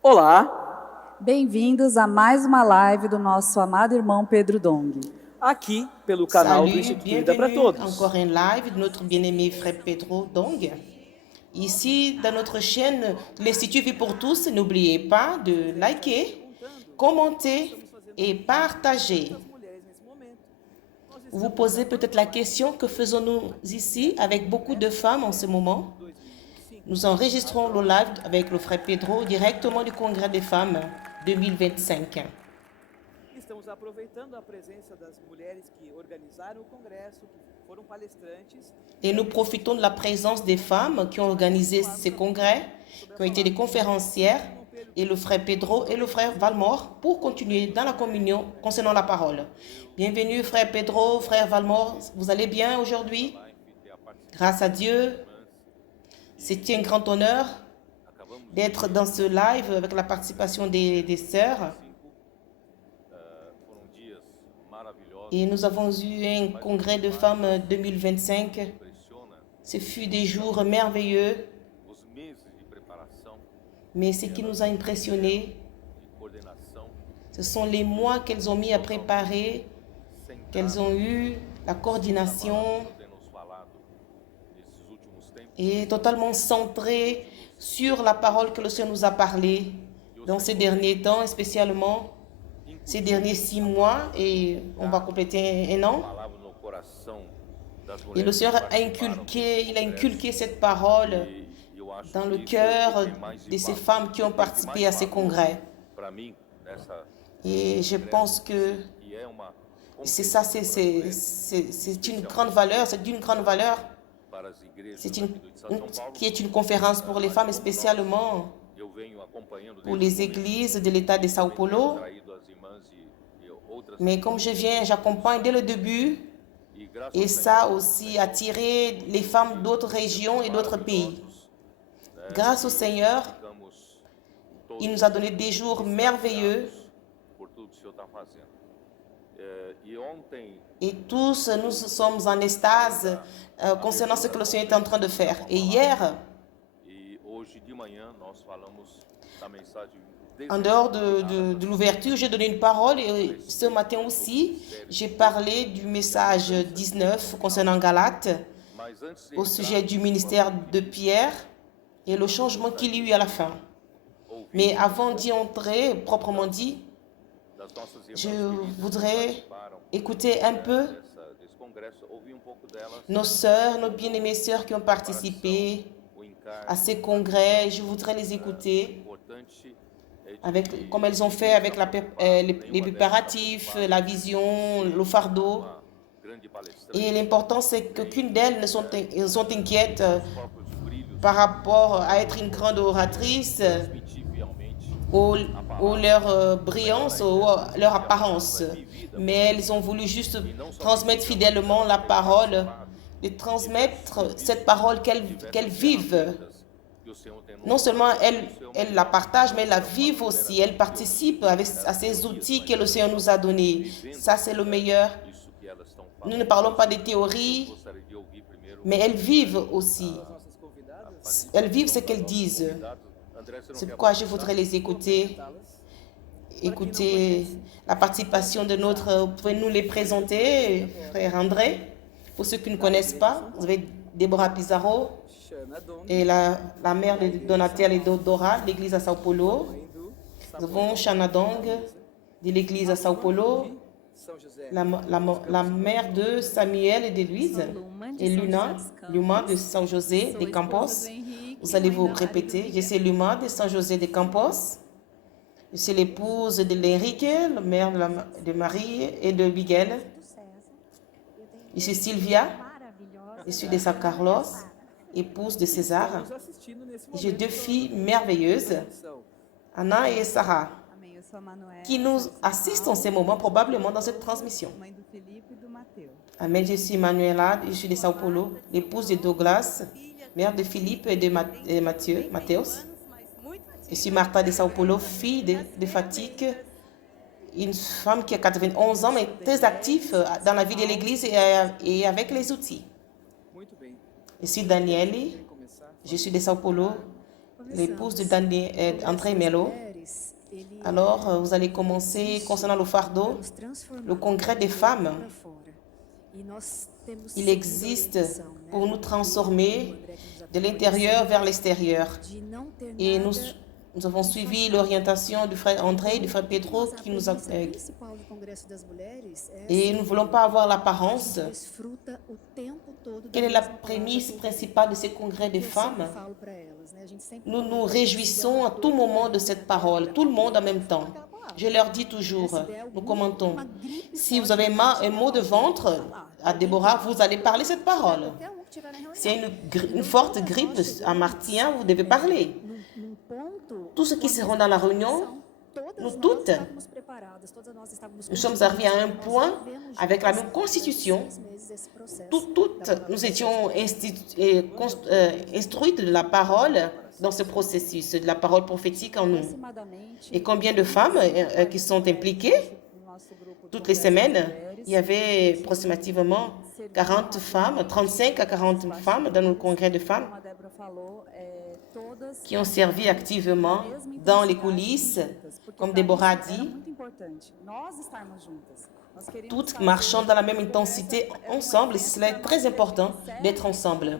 Olá, Bem-vindos a mais uma live do nosso amado irmão Pedro Dong. aqui pelo canal do Salut, Instituto Vida para bienvenue Todos. encore un live de notre bien-aimé frère Pedro Dong. Ici, dans notre chaîne de l'Institut Vie pour tous, n'oubliez pas de liker, commenter et partager. Vous posez peut-être la question, que faisons-nous ici avec beaucoup de femmes en ce moment? Nous enregistrons le live avec le frère Pedro directement du Congrès des femmes 2025. Estamos aproveitando a presença das mulheres que organizaram o congresso, que foram palestrantes. Et nous profitons de la présence des femmes qui ont organisé ces congrès, qui ont été des conférencières, et le frère Pedro et le frère Valmore pour continuer dans la communion concernant la parole. Bienvenue frère Pedro, frère Valmore, vous allez bien aujourd'hui? Grâce à Dieu, c'est un grand honneur d'être dans ce live avec la participation des sœurs. Et nous avons eu un congrès de femmes 2025. Ce fut des jours merveilleux. Mais ce qui nous a impressionnés, ce sont les mois qu'elles ont mis à préparer, qu'elles ont eu la coordination et totalement centrées sur la parole que le Seigneur nous a parlé dans ces derniers temps, et spécialement ces derniers 6 mois, et on va compléter un an. Et le Seigneur a inculqué cette parole dans le cœur de ces femmes qui ont participé à ces congrès. Et je pense que c'est ça, c'est une grande valeur, c'est d'une grande valeur. Qui est une conférence pour les femmes, et spécialement pour les églises de l'État de Sao Paulo. Mais comme j'accompagne dès le début, et ça aussi attiré les femmes d'autres régions et d'autres pays. Grâce au Seigneur, il nous a donné des jours merveilleux. Et tous, nous sommes en extase concernant ce que le Seigneur est en train de faire. Et hier, en dehors de l'ouverture, j'ai donné une parole, et ce matin aussi, j'ai parlé du message 19 concernant Galates, au sujet du ministère de Pierre et le changement qu'il y a eu à la fin. Mais avant d'y entrer, proprement dit, je voudrais écouter un peu nos sœurs, nos bien-aimées sœurs qui ont participé à ces congrès. Je voudrais les écouter comme elles ont fait avec les préparatifs, la vision, le fardeau. Et l'important, c'est qu'aucune d'elles ne sont inquiètes par rapport à être une grande oratrice ou leur brillance ou leur apparence. Mais elles ont voulu juste transmettre fidèlement la parole, et transmettre cette parole qu'elles vivent. Non seulement elles la partagent, mais elles la vivent aussi. Elles participent à ces outils que le Seigneur nous a donnés. Ça, c'est le meilleur. Nous ne parlons pas des théories, mais elles vivent aussi. Elles vivent ce qu'elles disent. C'est pourquoi je voudrais les écouter. Écouter la participation de notre... Vous pouvez nous les présenter, frère André? Pour ceux qui ne connaissent pas, vous avez Déborah Pizarro et la mère de Donatella et Dora de l'église à Sao Paulo. Nous avons Shana Dong de l'église à Sao Paulo, la mère de Samuel et de Louise, et Luma de São José de Campos. Vous allez vous répéter. Je suis Luma de São José de Campos. Je suis l'épouse de l'Henrique, la mère de Marie et de Miguel. Je suis Sylvia. Je suis de São Carlos, épouse de César. J'ai 2 filles merveilleuses, Anna et Sarah, qui nous assistent en ce moment, probablement dans cette transmission. Amen. Je suis Manuela, je suis de Sao Paulo, l'épouse de Douglas, mère de Philippe et de Mateus. Je suis Martha de Sao Paulo, fille de Fatik, une femme qui a 91 ans, mais très active dans la vie de l'église et avec les outils. Je suis Daniele, je suis de Sao Paulo, l'épouse de André Melo, Alors, vous allez commencer concernant le fardeau, le congrès des femmes. Il existe pour nous transformer de l'intérieur vers l'extérieur. Et nous avons suivi l'orientation du frère André et du frère Pedro qui nous a... et nous ne voulons pas avoir l'apparence. Quelle est la prémisse principale de ces congrès des femmes? Nous nous réjouissons à tout moment de cette parole, tout le monde en même temps. Je leur dis toujours, nous commentons, si vous avez un mot de ventre à Déborah, vous allez parler cette parole. S'il y a une forte grippe à Martien, vous devez parler. Tous ceux qui seront dans la réunion, nous toutes, nous sommes arrivés à un point avec la même constitution. Toutes, nous étions instruites de la parole dans ce processus, de la parole prophétique en nous. Et combien de femmes qui sont impliquées? Toutes les semaines, il y avait approximativement 40 femmes, 35 à 40 femmes dans nos congrès de femmes qui ont servi activement dans les coulisses, comme Déborah a dit, toutes marchant dans la même intensité ensemble. Et cela est très important d'être ensemble.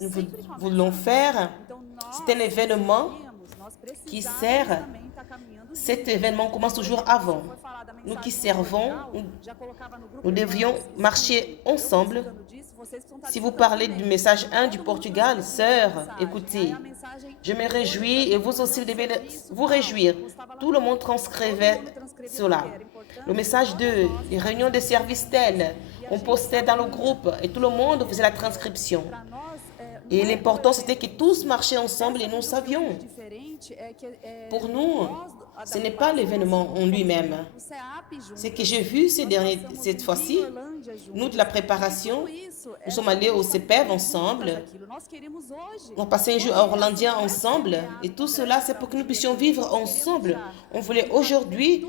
Nous voulons faire, c'est un événement qui sert. Cet événement commence toujours avant. Nous qui servons, nous devions marcher ensemble. Si vous parlez du message 1 du Portugal, sœur, écoutez, je me réjouis et vous aussi devez vous réjouir. Tout le monde transcrivait cela. Le message 2, les réunions de service telles, on postait dans le groupe et tout le monde faisait la transcription. Et l'important, c'était que tous marchaient ensemble et nous savions. Pour nous, ce n'est pas l'événement en lui-même. C'est que j'ai vu cette fois-ci, nous de la préparation, nous sommes allés au CEPEV ensemble, on passait un jour à Orlandia ensemble, et tout cela, c'est pour que nous puissions vivre ensemble. On voulait aujourd'hui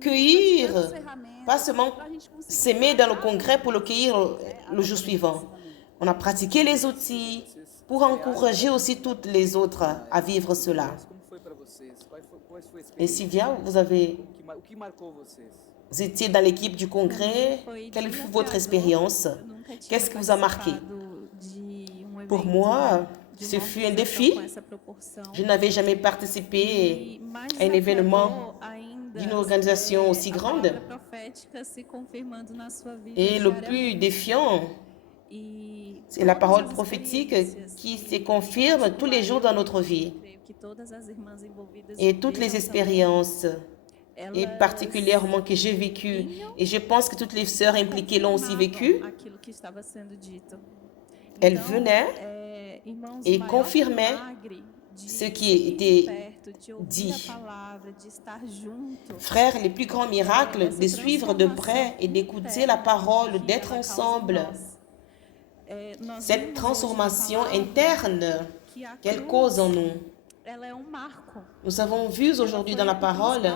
cueillir, pas seulement s'aimer dans le congrès pour le cueillir le jour suivant. On a pratiqué les outils pour encourager aussi toutes les autres à vivre cela. Et Sylvia, vous étiez dans l'équipe du congrès. Quelle fut votre expérience? Qu'est-ce qui vous a marqué? Pour moi, ce fut un défi. Je n'avais jamais participé à un événement d'une organisation aussi grande. Et le plus défiant, c'est la parole prophétique qui se confirme tous les jours dans notre vie. Et toutes les expériences, et particulièrement que j'ai vécues, et je pense que toutes les sœurs impliquées l'ont aussi vécu, elles venaient et confirmaient ce qui était dit. Frères, les plus grands miracles, de suivre de près et d'écouter la parole, d'être ensemble. Cette transformation interne qu'elle cause en nous. Nous avons vu aujourd'hui dans la parole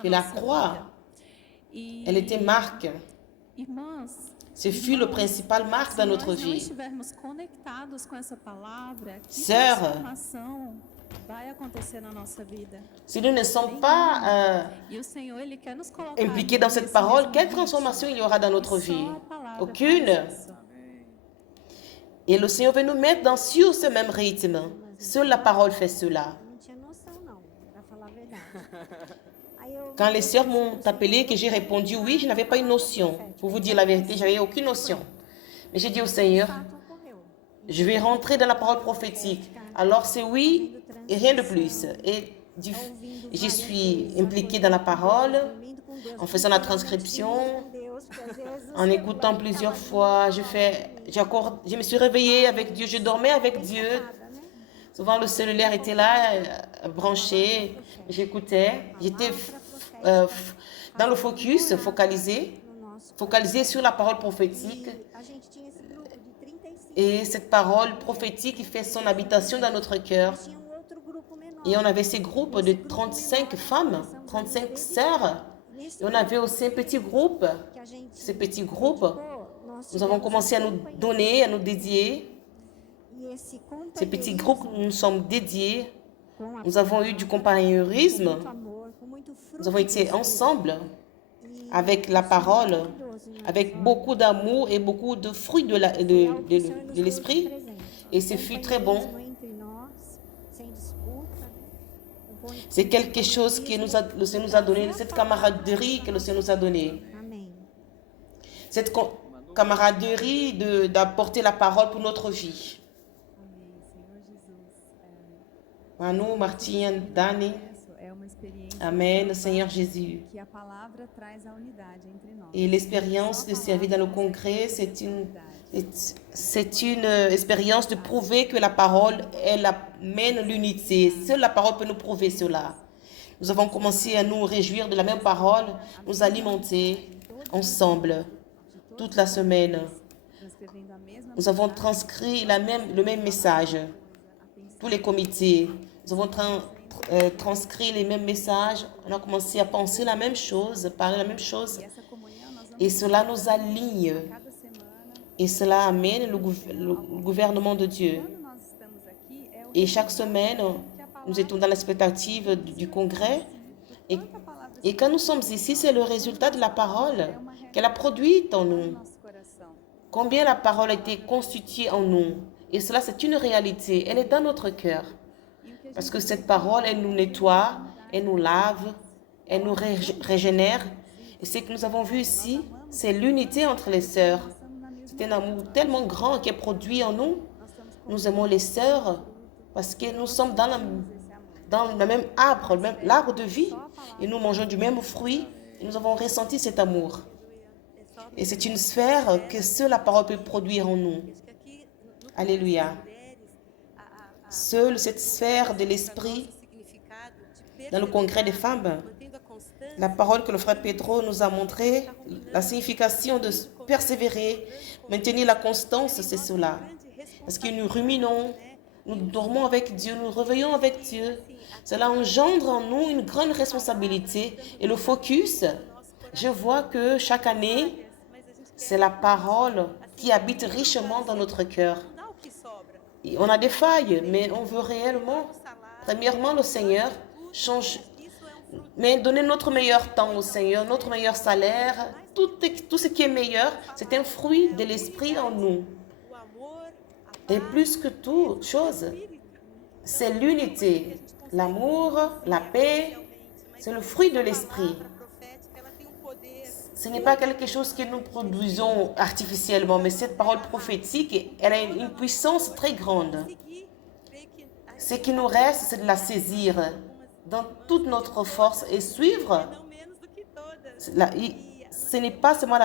que la croix, elle était marque. Ce fut le principal marque dans notre vie. Sœurs, si nous ne sommes pas impliqués dans cette parole, quelle transformation il y aura dans notre vie? Aucune. Et le Seigneur veut nous mettre sur ce même rythme. Seule la parole fait cela. Quand les sœurs m'ont appelé, que j'ai répondu oui, je n'avais pas une notion. Pour vous dire la vérité, je n'avais aucune notion. Mais j'ai dit au Seigneur, je vais rentrer dans la parole prophétique. Alors c'est oui et rien de plus. Et je suis impliquée dans la parole, en faisant la transcription, en écoutant plusieurs fois. Je me suis réveillée avec Dieu, je dormais avec Dieu. Souvent, le cellulaire était là, branché, j'écoutais. J'étais dans le focus, focalisé sur la parole prophétique. Et cette parole prophétique fait son habitation dans notre cœur. Et on avait ces groupes de 35 femmes, 35 sœurs. Et on avait aussi un petit groupe. Ces petits groupes, nous avons commencé à nous donner, à nous dédier. Ces petits groupes, nous sommes dédiés Nous avons eu du compagneurisme. Nous avons été ensemble avec la parole, avec beaucoup d'amour et beaucoup de fruits de l'esprit. Et ce fut très bon. C'est quelque chose que le Seigneur nous a donné, cette camaraderie que le Seigneur nous a donnée. Cette camaraderie d'apporter la parole pour notre vie. Manu, Martinha, Dani. Amen, Seigneur Jésus. Et l'expérience de servir dans le congrès, c'est une expérience de prouver que la parole, elle amène l'unité. Seule la parole peut nous prouver cela. Nous avons commencé à nous réjouir de la même parole, nous alimenter ensemble toute la semaine. Nous avons transcrit le même message. Tous les comités, nous avons transcrit les mêmes messages. On a commencé à penser la même chose, parler la même chose. Et cela nous aligne. Et cela amène le gouvernement de Dieu. Et chaque semaine, nous étions dans l'expectative du congrès. Et quand nous sommes ici, c'est le résultat de la parole qu'elle a produite en nous. Combien la parole a été constituée en nous. Et cela, c'est une réalité. Elle est dans notre cœur. Parce que cette parole, elle nous nettoie, elle nous lave, elle nous régénère. Et ce que nous avons vu ici, c'est l'unité entre les sœurs. C'est un amour tellement grand qui est produit en nous. Nous aimons les sœurs parce que nous sommes dans le même arbre, l'arbre de vie. Et nous mangeons du même fruit. Et nous avons ressenti cet amour. Et c'est une sphère que seule la parole peut produire en nous. Alléluia. Seule cette sphère de l'esprit, dans le congrès des femmes, la parole que le frère Pedro nous a montré, la signification de persévérer, maintenir la constance, c'est cela. Parce que nous ruminons, nous dormons avec Dieu, nous réveillons avec Dieu. Cela engendre en nous une grande responsabilité. Et le focus, je vois que chaque année, c'est la parole qui habite richement dans notre cœur. Et on a des failles, mais on veut réellement, premièrement, le Seigneur change, mais donner notre meilleur temps au Seigneur, notre meilleur salaire, tout ce qui est meilleur, c'est un fruit de l'esprit en nous. Et plus que toute chose, c'est l'unité, l'amour, la paix, c'est le fruit de l'esprit. Ce n'est pas quelque chose que nous produisons artificiellement, mais cette parole prophétique, elle a une puissance très grande. Ce qui nous reste, c'est de la saisir dans toute notre force et suivre. Ce n'est pas seulement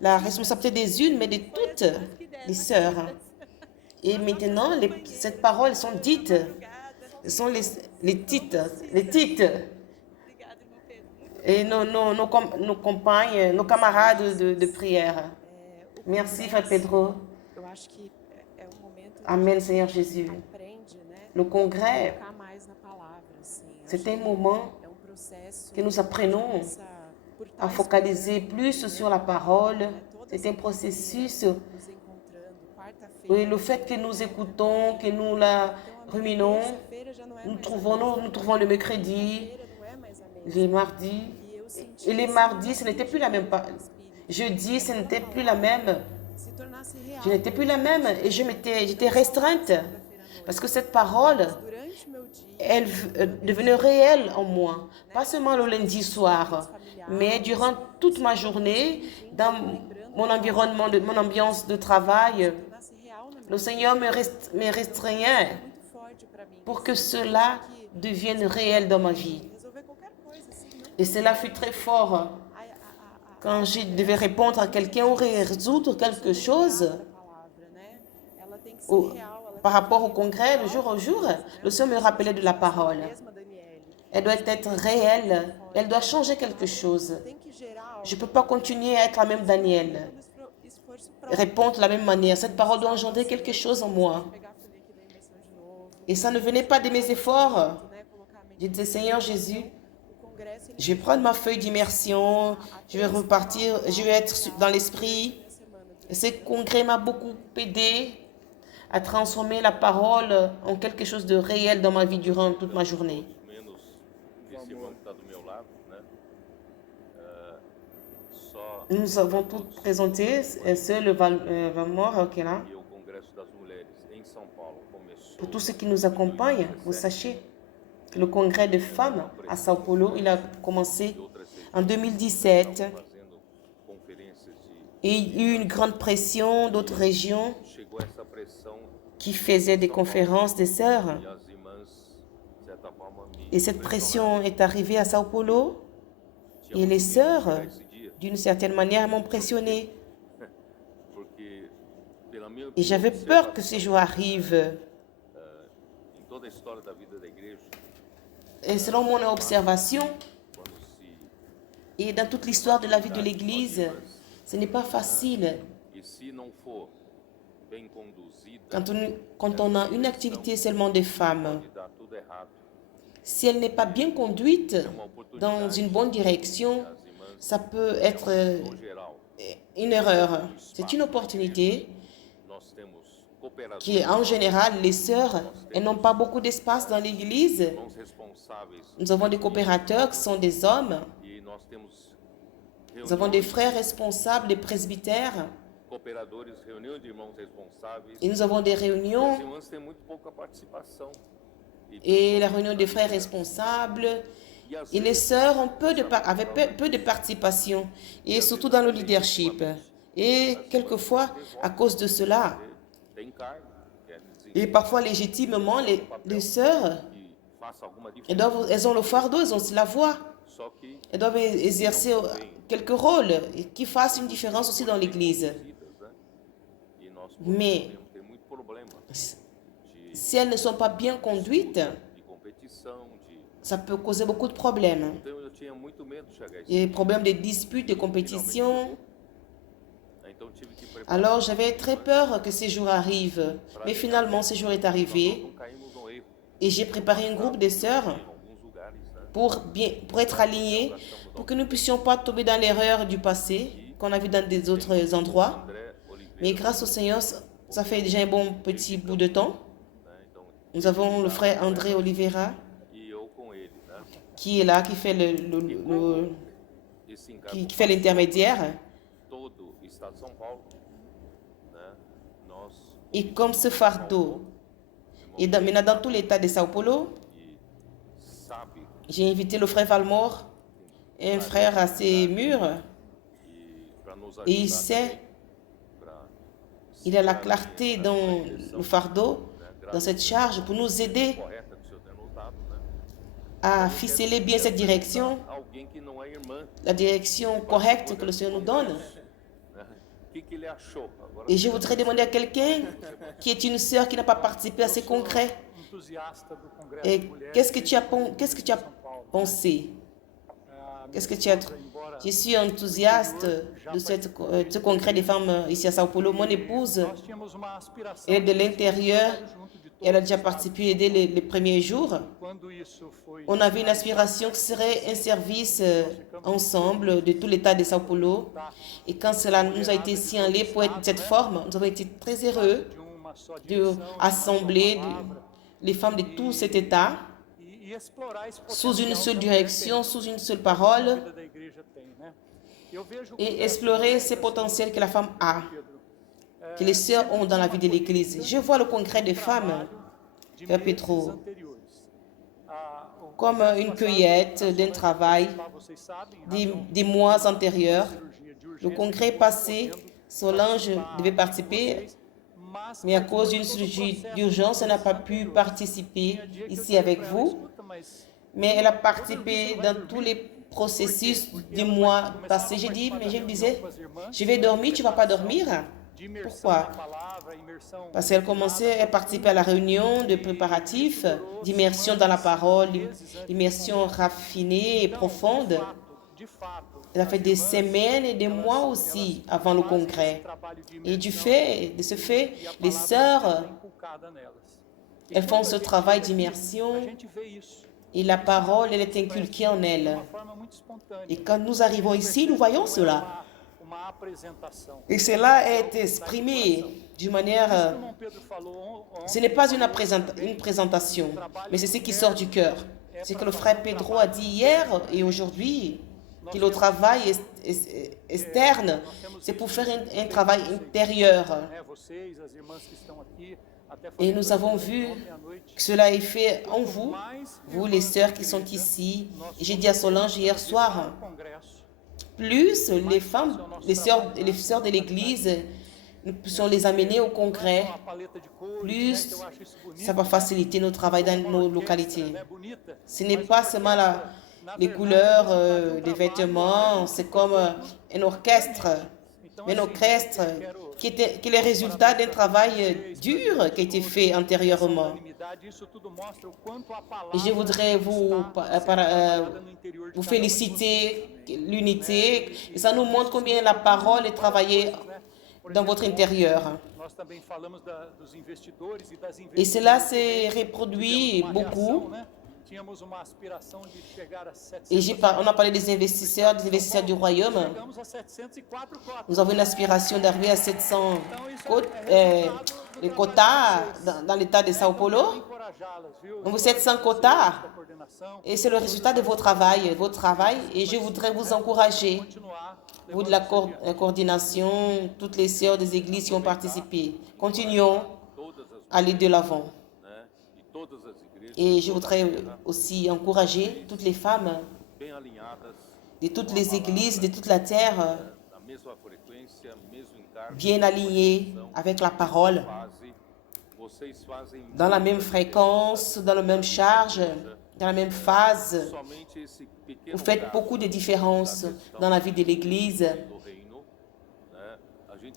la responsabilité des unes, mais de toutes les sœurs. Et maintenant, ces paroles sont dites. Ce sont les titres. Et nos compagnes, nos camarades de prière. Merci, Frère Pedro. Amen, Seigneur Jésus. Le congrès, c'est un moment que nous apprenons à focaliser plus sur la parole. C'est un processus. Et le fait que nous écoutons, que nous la ruminons, nous trouvons le mercredi, les mardis. Et les mardis, ce n'était plus la même. Jeudi, ce n'était plus la même. Je n'étais plus la même et j'étais restreinte. Parce que cette parole, elle devenait réelle en moi. Pas seulement le lundi soir, mais durant toute ma journée, dans mon environnement, mon ambiance de travail, le Seigneur me restreignait pour que cela devienne réel dans ma vie. Et cela fut très fort. Quand je devais répondre à quelqu'un ou résoudre quelque chose par rapport au congrès, le jour au jour, le Seigneur me rappelait de la parole. Elle doit être réelle. Elle doit changer quelque chose. Je ne peux pas continuer à être la même Daniel. Répondre de la même manière. Cette parole doit engendrer quelque chose en moi. Et ça ne venait pas de mes efforts. Je disais, Seigneur Jésus, je vais prendre ma feuille d'immersion, je vais repartir, je vais être dans l'esprit. Ce congrès m'a beaucoup aidé à transformer la parole en quelque chose de réel dans ma vie durant toute ma journée. Nous avons tous présenté, c'est le Valmore qui est là. Pour tous ceux qui nous accompagnent, vous sachez que le congrès de femmes à Sao Paulo, il a commencé en 2017. Et il y a eu une grande pression d'autres régions qui faisaient des conférences des sœurs. Et cette pression est arrivée à Sao Paulo. Et les sœurs, d'une certaine manière, m'ont pressionné. Et j'avais peur que ce jour arrive. Et selon mon observation, et dans toute l'histoire de la vie de l'Église, ce n'est pas facile. Quand on a une activité seulement de femmes, si elle n'est pas bien conduite dans une bonne direction, ça peut être une erreur. C'est une opportunité qui, en général, les sœurs, elles n'ont pas beaucoup d'espace dans l'Église. Nous avons des coopérateurs qui sont des hommes. Nous avons des frères responsables, des presbytères. Et nous avons des réunions. Et la réunion des frères responsables. Et les sœurs ont avaient peu de participation. Et surtout dans le leadership. Et quelquefois, à cause de cela, et parfois légitimement, les sœurs, elles ont le fardeau, elles ont aussi la voix. Elles doivent exercer quelques rôles qui fassent une différence aussi dans l'Église. Mais si elles ne sont pas bien conduites, ça peut causer beaucoup de problèmes. Et problèmes de disputes, de compétition. Alors j'avais très peur que ces jours arrivent. Mais finalement, ce jour est arrivé. Et j'ai préparé un groupe de sœurs pour être alignés, pour que nous ne puissions pas tomber dans l'erreur du passé qu'on a vu dans des autres endroits. Mais grâce au Seigneur, ça fait déjà un bon petit bout de temps. Nous avons le frère André Oliveira qui est là, qui fait l'intermédiaire. Et comme ce fardeau est maintenant dans tout l'état de Sao Paulo, j'ai invité le frère Valmore, un frère assez mûr, et il a la clarté dans le fardeau, dans cette charge, pour nous aider à ficeler bien cette direction, la direction correcte que le Seigneur nous donne. Et je voudrais demander à quelqu'un qui est une sœur qui n'a pas participé à ces congrès, qu'est-ce que tu as pensé? Je suis enthousiaste de ce congrès des femmes ici à Sao Paulo. Mon épouse, elle est de l'intérieur. Elle a déjà participé dès les premiers jours. On avait une aspiration que ce serait un service ensemble de tout l'État de Sao Paulo. Et quand cela nous a été signalé pour être de cette forme, nous avons été très heureux de assembler les femmes de tout cet État sous une seule direction, sous une seule parole, et explorer ces potentiels que la femme a, que les sœurs ont dans la vie de l'Église. Je vois le congrès des femmes, Père Petro, comme une cueillette d'un travail des mois antérieurs. Le congrès passé, Solange devait participer, mais à cause d'une cirurgie d'urgence, elle n'a pas pu participer ici avec vous. Mais elle a participé dans tous les processus du mois passé. J'ai dit, mais je me disais, je vais dormir, tu ne vas pas dormir? Pourquoi? Parce qu'elle commençait à participer à la réunion de préparatifs, d'immersion dans la parole, d'immersion raffinée et profonde. Elle a fait des semaines et des mois aussi avant le congrès. Et de ce fait, les sœurs, elles font ce travail d'immersion et la parole, elle est inculquée en elles. Et quand nous arrivons ici, nous voyons cela. Et cela est exprimé d'une manière... ce n'est pas une présentation, mais c'est ce qui sort du cœur. C'est ce que le frère Pedro a dit hier et aujourd'hui, que le travail externe, c'est pour faire un travail intérieur. Et nous avons vu que cela est fait en vous, vous les sœurs qui sont ici. Et j'ai dit à Solange hier soir, plus les femmes, les sœurs de l'église, nous puissions les amener au congrès, plus ça va faciliter notre travail dans nos localités. Ce n'est pas seulement les couleurs, les vêtements, c'est comme un orchestre. Mais un orchestre qui est le résultat d'un travail dur qui a été fait antérieurement. Et je voudrais vous féliciter, l'unité. Et ça nous montre combien la parole est travaillée dans votre intérieur. Et cela s'est reproduit beaucoup. Et on a parlé des investisseurs du royaume. Nous avons une aspiration d'arriver à 700 quotas dans l'état de Sao Paulo. Donc 700 quotas. Et c'est le résultat de votre travail. Et je voudrais vous encourager, vous de la coordination, toutes les sœurs des églises qui ont participé. Continuons à aller de l'avant. Et je voudrais aussi encourager toutes les femmes de toutes les églises, de toute la terre, bien alignées avec la parole, dans la même fréquence, dans la même charge, dans la même phase. Vous faites beaucoup de différences dans la vie de l'Église.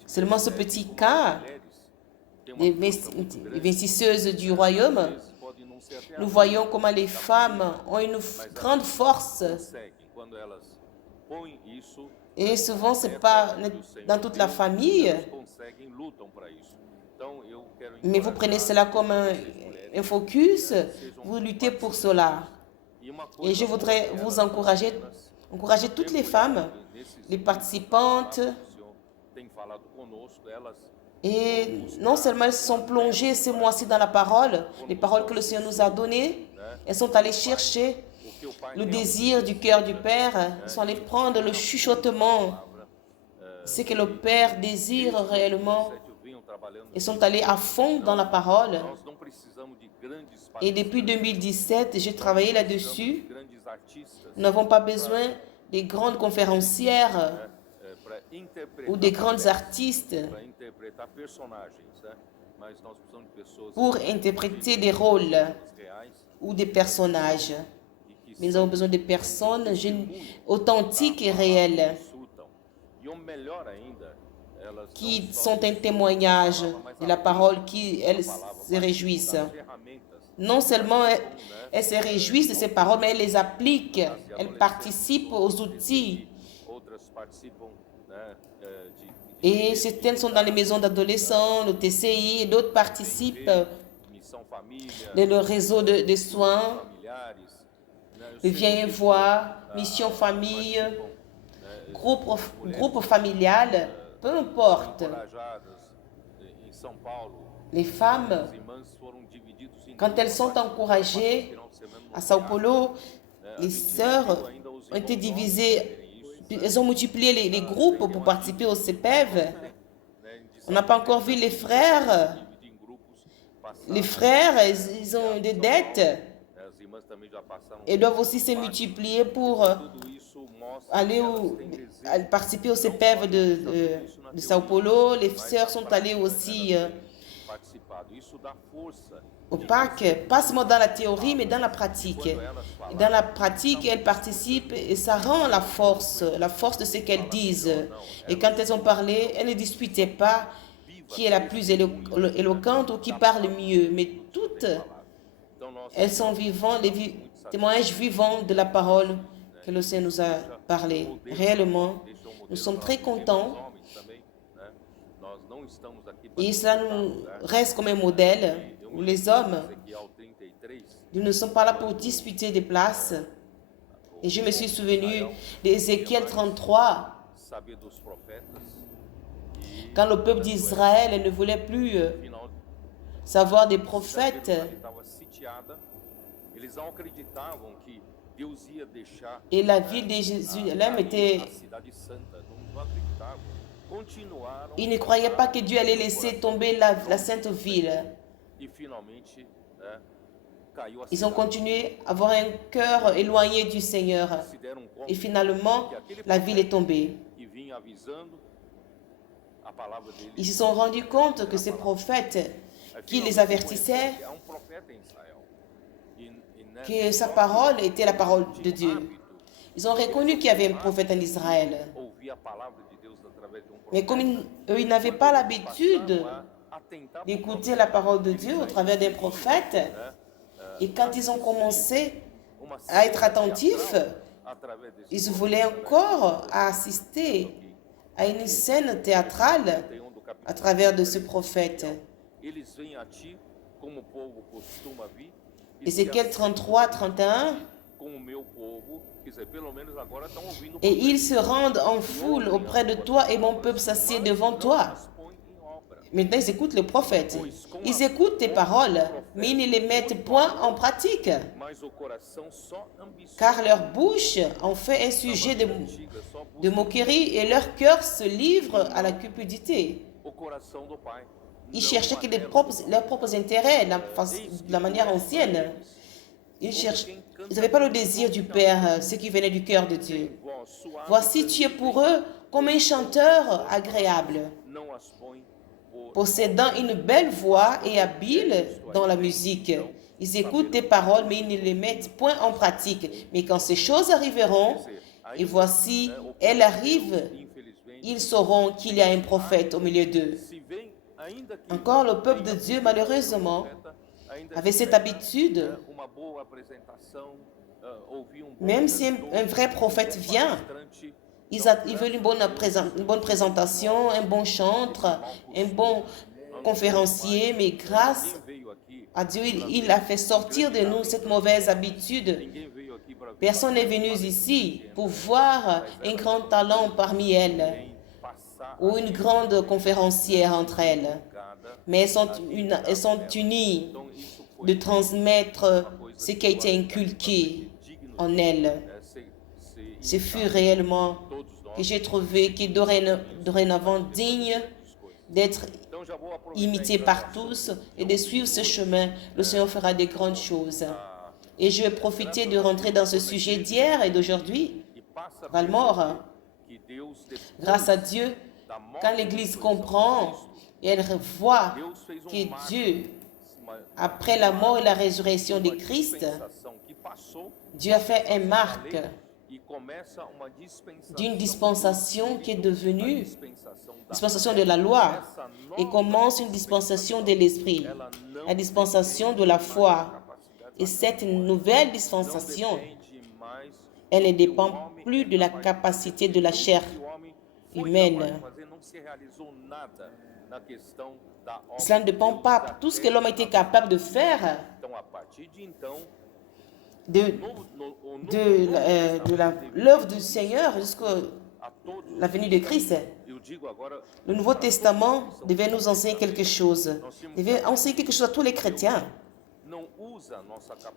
Seulement ce petit cas des investisseuses du royaume, nous voyons comment les femmes ont une grande force. Et souvent, ce n'est pas dans toute la famille. Mais vous prenez cela comme un focus, vous luttez pour cela. Et je voudrais vous encourager toutes les femmes, les participantes. Et non seulement elles sont plongées ce mois-ci dans la parole, les paroles que le Seigneur nous a données, elles sont allées chercher le désir du cœur du Père, elles sont allées prendre le chuchotement, ce que le Père désire réellement. Elles sont allées à fond dans la parole. Et depuis 2017, j'ai travaillé là-dessus. Nous n'avons pas besoin des grandes conférencières ou des grands artistes pour interpréter des rôles ou des personnages. Mais nous avons besoin de personnes authentiques et réelles qui sont un témoignage de la parole, qui elles se réjouissent. Non seulement elles se réjouissent de ces paroles, mais elles les appliquent, elles participent aux outils. Et certaines sont dans les maisons d'adolescents, le TCI, et d'autres participent dans le réseau de soins, le Viens et Vois, Mission Famille, groupe familial, peu importe. Les femmes, quand elles sont encouragées à Sao Paulo, les sœurs ont été divisées. Elles ont multiplié les groupes pour participer au CEPEV. On n'a pas encore vu les frères. Les frères, ils ont des dettes. Ils doivent aussi se multiplier pour aller participer au CEPEV de Sao Paulo. Les sœurs sont allées aussi au PAC, pas seulement dans la théorie, mais dans la pratique. Et dans la pratique, elles participent et ça rend la force de ce qu'elles disent. Et quand elles ont parlé, elles ne disputaient pas qui est la plus éloquente ou qui parle mieux, mais toutes, elles sont vivantes, les témoignages vivants de la parole que le Seigneur nous a parlé. Réellement, nous sommes très contents. Et cela nous reste comme un modèle où les hommes, nous ne sommes pas là pour disputer des places. Et je me suis souvenu d'Ézéchiel 33. Quand le peuple d'Israël ne voulait plus savoir des prophètes, et la ville de Jérusalem était... Ils ne croyaient pas que Dieu allait laisser tomber la sainte ville. Ils ont continué à avoir un cœur éloigné du Seigneur. Et finalement, la ville est tombée. Ils se sont rendus compte que ces prophètes qui les avertissaient, que sa parole était la parole de Dieu. Ils ont reconnu qu'il y avait un prophète en Israël. Mais comme ils n'avaient pas l'habitude d'écouter la parole de Dieu au travers d'un prophète, et quand ils ont commencé à être attentifs, ils voulaient encore assister à une scène théâtrale à travers de ce prophète. Ézéchiel 33, 31. Et ils se rendent en foule auprès de toi et mon peuple s'assied devant toi. Maintenant, ils écoutent le prophète. Ils écoutent tes paroles, mais ils ne les mettent point en pratique. Car leur bouche en fait un sujet de moquerie et leur cœur se livre à la cupidité. Ils cherchaient que leurs propres intérêts, de la manière ancienne. Ils n'avaient pas le désir du Père, ce qui venait du cœur de Dieu. Voici, tu es pour eux comme un chanteur agréable, possédant une belle voix et habile dans la musique. Ils écoutent tes paroles, mais ils ne les mettent point en pratique. Mais quand ces choses arriveront, et voici, elles arrivent, ils sauront qu'il y a un prophète au milieu d'eux. Encore, le peuple de Dieu, malheureusement, avait cette habitude, même si un vrai prophète vient, ils veulent une bonne présentation, un bon chantre, un bon conférencier, mais grâce à Dieu, il a fait sortir de nous cette mauvaise habitude. Personne n'est venu ici pour voir un grand talent parmi elles ou une grande conférencière entre elles, mais elles sont unies de transmettre ce qui a été inculqué en elles. Ce fut réellement que j'ai trouvé qui est dorénavant digne d'être imité par tous et de suivre ce chemin. Le Seigneur fera de grandes choses. Et je vais profiter de rentrer dans ce sujet d'hier et d'aujourd'hui. Valmore, grâce à Dieu, quand l'Église comprend et elle voit que Dieu, après la mort et la résurrection de Christ, Dieu a fait un marque d'une dispensation qui est devenue dispensation de la loi et commence une dispensation de l'esprit, la dispensation de la foi. Et cette nouvelle dispensation, elle ne dépend plus de la capacité de la chair humaine. Cela ne dépend pas de tout ce que l'homme a été capable de faire de l'œuvre du Seigneur jusqu'à la venue de Christ. Le Nouveau Testament devait nous enseigner quelque chose. Devait enseigner quelque chose à tous les chrétiens.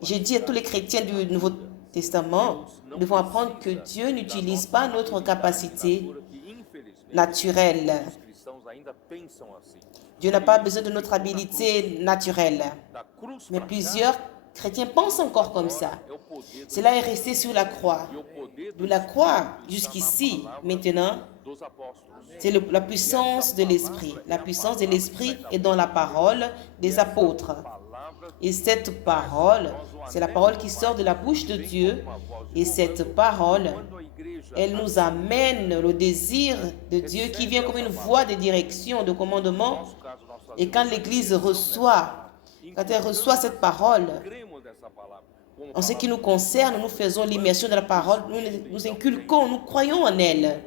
J'ai dit à tous les chrétiens du Nouveau Testament, nous devons apprendre que Dieu n'utilise pas notre capacité naturelle. Dieu n'a pas besoin de notre habilité naturelle. Mais plusieurs chrétiens pensent encore comme ça. Cela est resté sur la croix. De la croix jusqu'ici, maintenant, c'est la puissance de l'Esprit. La puissance de l'Esprit est dans la parole des apôtres. Et cette parole, c'est la parole qui sort de la bouche de Dieu. Et cette parole, elle nous amène le désir de Dieu qui vient comme une voix de direction, de commandement. Et quand l'Église reçoit, quand elle reçoit cette parole, en ce qui nous concerne, nous faisons l'immersion de la parole, nous inculquons, nous croyons en elle.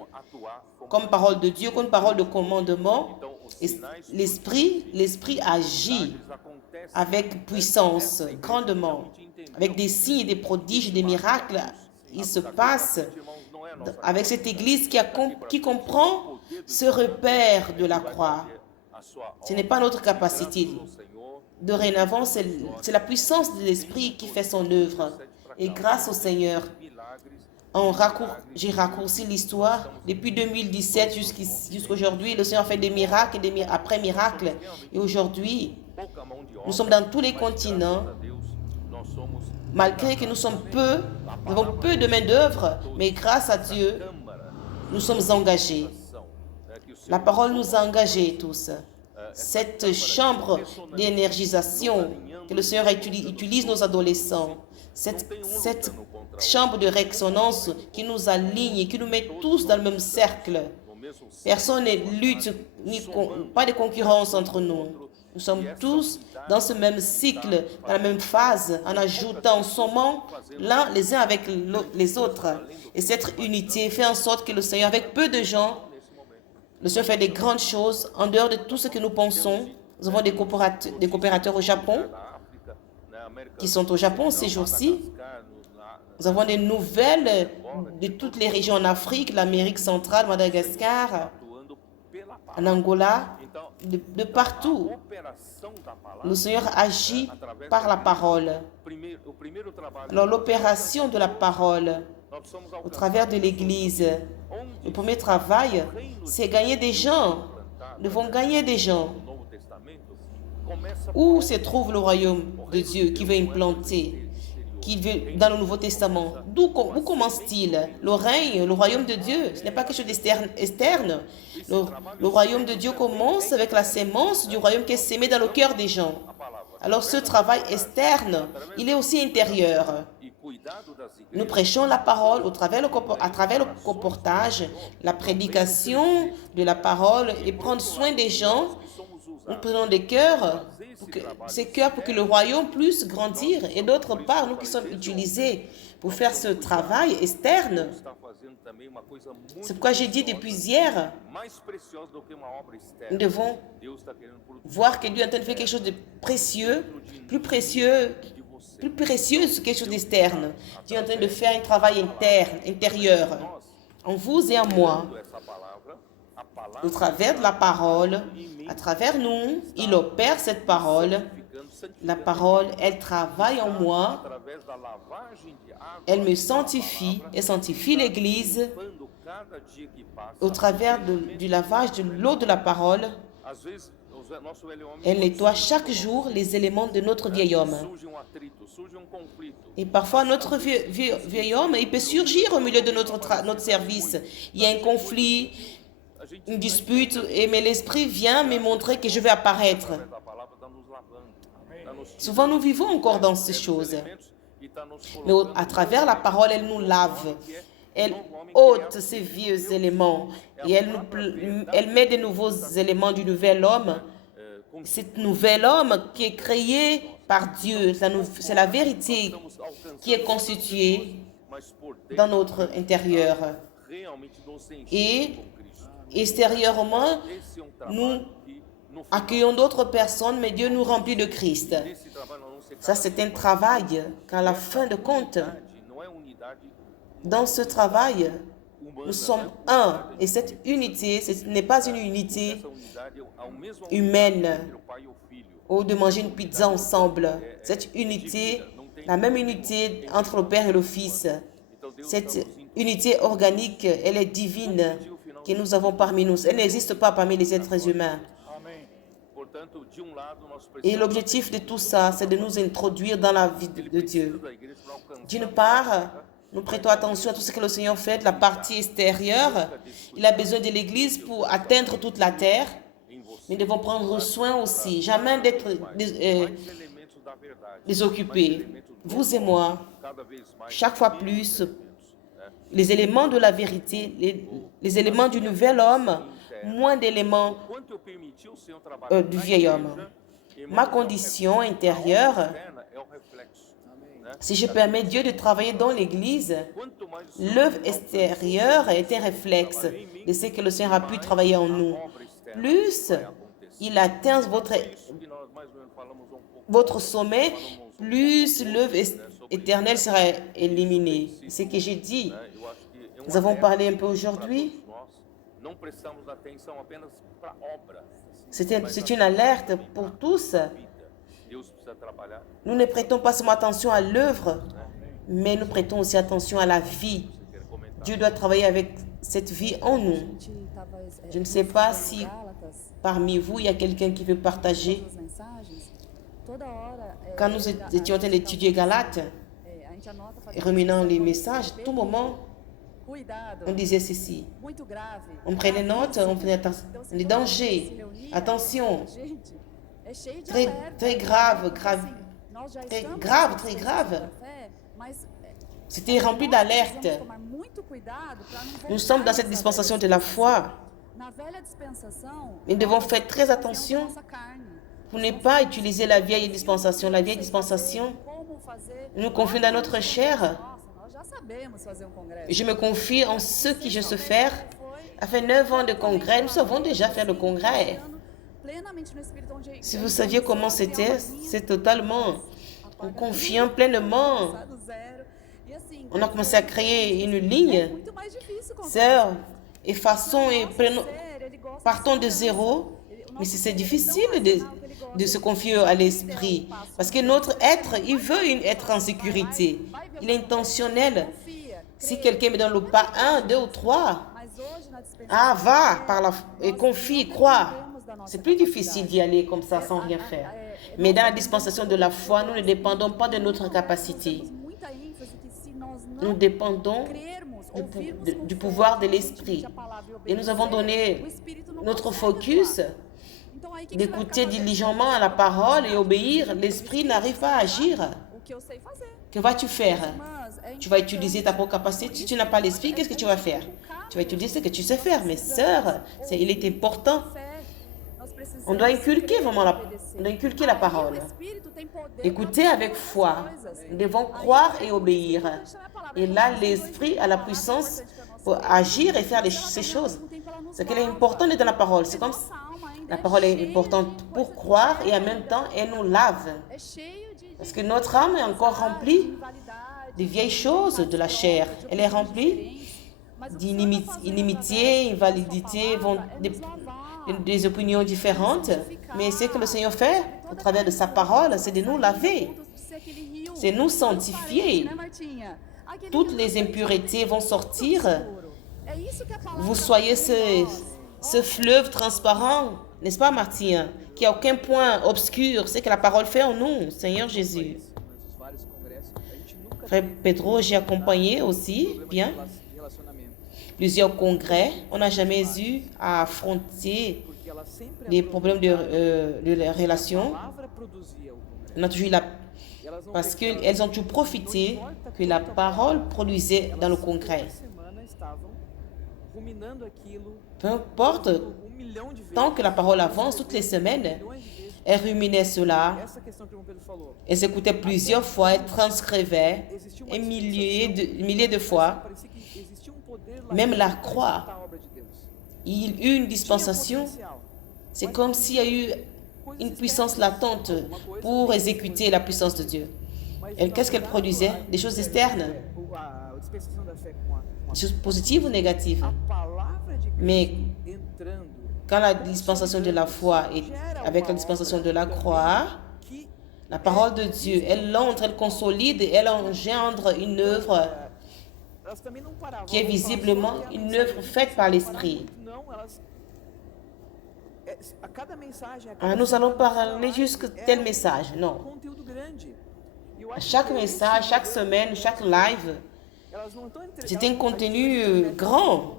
Comme parole de Dieu, comme parole de commandement, l'Esprit agit avec puissance, grandement, avec des signes, des prodiges, des miracles. Il se passe avec cette Église qui comprend ce repère de la croix. Ce n'est pas notre capacité. Dorénavant, c'est la puissance de l'Esprit qui fait son œuvre. Et grâce au Seigneur, j'ai raccourci l'histoire. Depuis 2017 jusqu'à aujourd'hui, le Seigneur fait des miracles après miracles. Et aujourd'hui, nous sommes dans tous les continents. Malgré que nous avons peu de main-d'œuvre, mais grâce à Dieu, nous sommes engagés. La parole nous a engagés tous. Cette chambre d'énergisation que le Seigneur utilise nos adolescents, cette chambre de résonance qui nous aligne et qui nous met tous dans le même cercle. Personne ne lutte, pas de concurrence entre nous. Nous sommes tous dans ce même cycle, dans la même phase, en ajoutant, en sommant l'un les uns avec les autres. Et cette unité fait en sorte que le Seigneur, avec peu de gens, le Seigneur fait des grandes choses en dehors de tout ce que nous pensons. Nous avons des coopérateurs au Japon qui sont au Japon ces jours-ci. Nous avons des nouvelles de toutes les régions en Afrique, l'Amérique centrale, Madagascar, en Angola, de partout. Le Seigneur agit par la parole. Alors l'opération de la parole au travers de l'Église, le premier travail, c'est gagner des gens. Nous devons gagner des gens. Où se trouve le royaume de Dieu qui veut implanter, qui veut dans le Nouveau Testament? Où commence-t-il? Le règne, le royaume de Dieu, ce n'est pas quelque chose d'externe. Le royaume de Dieu commence avec la sémence du royaume qui est sémé dans le cœur des gens. Alors ce travail externe, il est aussi intérieur. Nous prêchons la parole à travers le comportage, la prédication de la parole et prendre soin des gens. Nous prenons des cœurs, ces cœurs pour que le royaume puisse grandir. Et d'autre part, nous qui sommes utilisés pour faire ce travail externe. C'est pourquoi j'ai dit depuis hier, nous devons voir que Dieu est en train de faire quelque chose de précieux, plus précieux que quelque chose d'externe. Dieu est en train de faire un travail intérieur, en vous et en moi. Au travers de la parole, à travers nous, il opère cette parole. La parole, elle travaille en moi. Elle me sanctifie et sanctifie l'Église. Au travers du lavage de l'eau de la parole, elle nettoie chaque jour les éléments de notre vieil homme. Et parfois, notre vieil homme, il peut surgir au milieu de notre service. Il y a un conflit, une dispute, mais l'Esprit vient me montrer que je vais apparaître. Souvent, nous vivons encore dans ces choses. Mais à travers la parole, elle nous lave. Elle ôte ces vieux éléments et elle met de nouveaux éléments du nouvel homme. Cet nouvel homme qui est créé par Dieu, c'est la vérité qui est constituée dans notre intérieur. Et extérieurement, nous accueillons d'autres personnes, mais Dieu nous remplit de Christ. Ça, c'est un travail qu'à la fin de compte, dans ce travail, nous sommes un. Et cette unité, ce n'est pas une unité humaine ou de manger une pizza ensemble. Cette unité, la même unité entre le Père et le Fils, cette unité organique, elle est divine que nous avons parmi nous. Elle n'existe pas parmi les êtres humains. Et l'objectif de tout ça, c'est de nous introduire dans la vie de Dieu. D'une part, nous prêtons attention à tout ce que le Seigneur fait de la partie extérieure. Il a besoin de l'Église pour atteindre toute la terre. Mais nous devons prendre soin aussi, jamais d'être désoccupés. Vous et moi, chaque fois plus, les éléments de la vérité, les éléments du nouvel homme, moins d'éléments du vieil homme. Ma condition intérieure, si je permets Dieu de travailler dans l'Église, l'œuvre extérieure est un réflexe de ce que le Seigneur a pu travailler en nous. Plus il atteint votre sommet, plus l'œuvre éternelle sera éliminée. C'est ce que j'ai dit. Nous avons parlé un peu aujourd'hui. C'est une alerte pour tous. Nous ne prêtons pas seulement attention à l'œuvre, mais nous prêtons aussi attention à la vie. Dieu doit travailler avec cette vie en nous. Je ne sais pas si parmi vous, il y a quelqu'un qui veut partager. Quand nous étions en train d'étudier Galates, et ruminant les messages, tout moment, on disait ceci. On prenait note, on faisait attention. Les dangers, attention. Très grave. C'était rempli d'alerte. Nous sommes dans cette dispensation de la foi. Nous devons faire très attention pour ne pas utiliser la vieille dispensation. La vieille dispensation nous confie dans notre chair. Je me confie en ce qui je sais faire. Après 9 ans de congrès, nous savons déjà faire le congrès. Si vous saviez comment c'était, c'est totalement en confiant pleinement. On a commencé à créer une ligne. Sœurs, effaçons et partons de zéro. Mais c'est difficile de se confier à l'esprit. Parce que notre être, il veut être en sécurité. Il est intentionnel. Si quelqu'un me donne le pas 1, 2 ou 3, va et confie, crois. C'est plus difficile d'y aller comme ça sans rien faire. Mais dans la dispensation de la foi, nous ne dépendons pas de notre capacité. Nous dépendons du pouvoir de l'esprit. Et nous avons donné notre focus d'écouter diligemment à la parole et obéir. L'esprit n'arrive pas à agir. Que vas-tu faire? Tu vas utiliser ta propre capacité. Si tu n'as pas l'esprit, qu'est-ce que tu vas faire? Tu vas utiliser ce que tu sais faire. Mais sœurs, il est important. On doit inculquer vraiment la parole. Écouter avec foi. Nous devons croire et obéir. Et là, l'esprit a la puissance pour agir et faire ces choses. Ce qui est important dans la parole. C'est comme la parole est importante pour croire et en même temps, elle nous lave. Parce que notre âme est encore remplie de vieilles choses de la chair. Elle est remplie d'inimitié, invalidité, des opinions différentes. Mais ce que le Seigneur fait au travers de sa parole, c'est de nous laver. C'est nous sanctifier. Toutes les impuretés vont sortir. Vous soyez ce fleuve transparent, n'est-ce pas, Martin, qui n'a aucun point obscur. C'est que la parole fait en nous, Seigneur Jésus. Frère Pedro, j'ai accompagné aussi, bien, plusieurs congrès. On n'a jamais eu à affronter les problèmes de relation. On a toujours eu parce qu'elles ont toujours profité que la parole produisait dans le congrès. Peu importe, tant que la parole avance, toutes les semaines, elles ruminaient cela, elles écoutaient plusieurs fois, elles transcrivaient un millier de fois, même la croix. Il y a eu une dispensation, c'est comme s'il y a eu une puissance latente pour exécuter la puissance de Dieu. Qu'est-ce qu'elle produisait? Des choses externes, des choses positives ou négatives. Mais quand la dispensation de la foi est avec la dispensation de la croix, la parole de Dieu, elle entre, elle consolide, elle engendre une œuvre qui est visiblement une œuvre faite par l'Esprit. Nous allons parler jusqu'à tel message, non. Chaque message, chaque semaine, chaque live, c'est un contenu grand.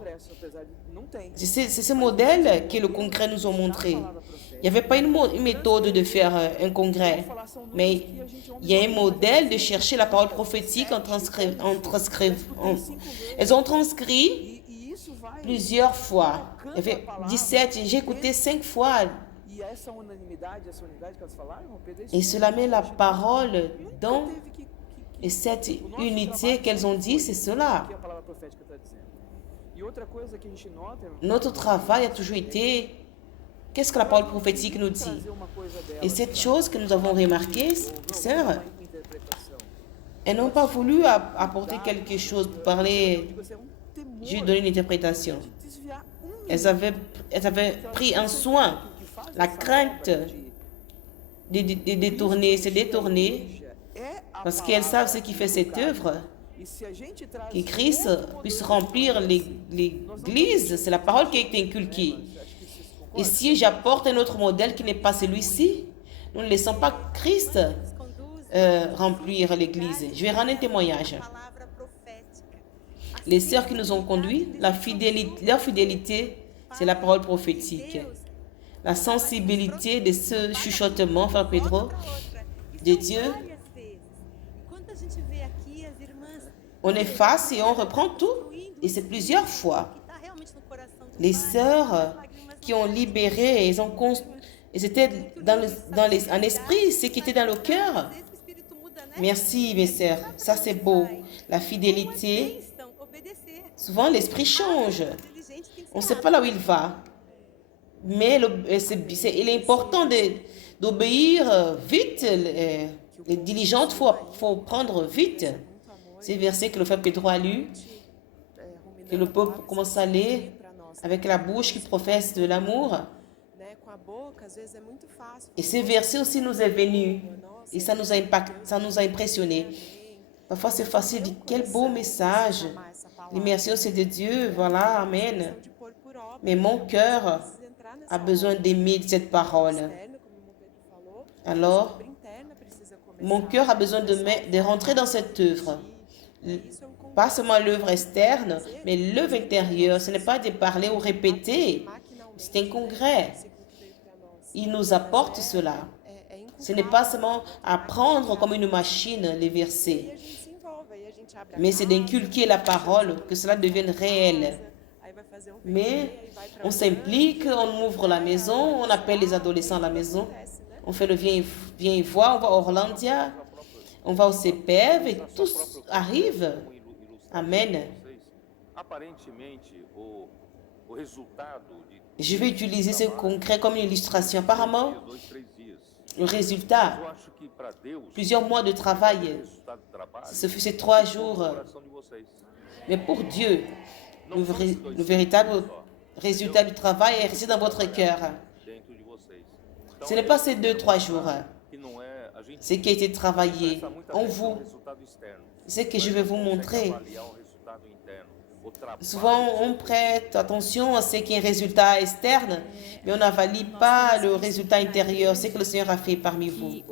C'est ce modèle que le congrès nous a montré. Il n'y avait pas une méthode de faire un congrès, mais il y a un modèle de chercher la parole prophétique en transcrivant. Elles ont transcrit plusieurs fois. Il y avait 17, j'ai écouté 5 fois. Et cela met la parole dans et cette unité qu'elles ont dit, c'est cela. Notre travail a toujours été, qu'est-ce que la parole prophétique nous dit? Et cette chose que nous avons remarquée, sœurs, elles n'ont pas voulu apporter quelque chose pour parler. Je lui ai donné une interprétation. Elles avaient pris un soin, la crainte de détourner, se détourner, parce qu'elles savent ce qui fait cette œuvre. Que Christ puisse remplir l'Église, c'est la parole qui a été inculquée. Et si j'apporte un autre modèle qui n'est pas celui-ci, nous ne laissons pas Christ remplir l'Église. Je vais rendre un témoignage. Les sœurs qui nous ont conduits, leur fidélité, c'est la parole prophétique. La sensibilité de ce chuchotement, Frère Pedro, de Dieu. On efface et on reprend tout. Et c'est plusieurs fois. Les sœurs qui ont libéré, elles étaient en esprit, ce qui était dans le cœur. Merci, mes sœurs. Ça, c'est beau. La fidélité. Souvent, l'esprit change. On ne sait pas là où il va. Mais il est important d'obéir vite. Les diligentes, il faut prendre vite. Ces versets que le frère Pedro a lu, que le peuple commence à lire avec la bouche qui professe de l'amour. Et ces versets aussi nous est venu. Et ça nous a impressionné. Parfois, c'est facile de dire, quel beau message. L'immersion, c'est de Dieu. Voilà, amen. Mais mon cœur a besoin d'aimer cette parole. Alors, mon cœur a besoin de rentrer dans cette œuvre. Pas seulement l'œuvre externe, mais l'œuvre intérieure. Ce n'est pas de parler ou répéter. C'est un congrès. Il nous apporte cela. Ce n'est pas seulement apprendre comme une machine les versets, mais c'est d'inculquer la parole, que cela devienne réel. Mais on s'implique, on ouvre la maison, on appelle les adolescents à la maison, on fait le viens et vois, on va à Orlandia, on va au CPF et tout arrive. Amen. Je vais utiliser ce concret comme une illustration. Apparemment, le résultat, plusieurs mois de travail, ce fut ces 3 jours. Mais pour Dieu, le véritable résultat du travail est resté dans votre cœur. Ce n'est pas ces 2-3 jours. Ce qui a été travaillé en vous. Ce que je vais vous montrer. Souvent, on prête attention à ce qui est un résultat externe, mais on n'avalue pas le résultat intérieur, ce que le Seigneur a fait parmi vous.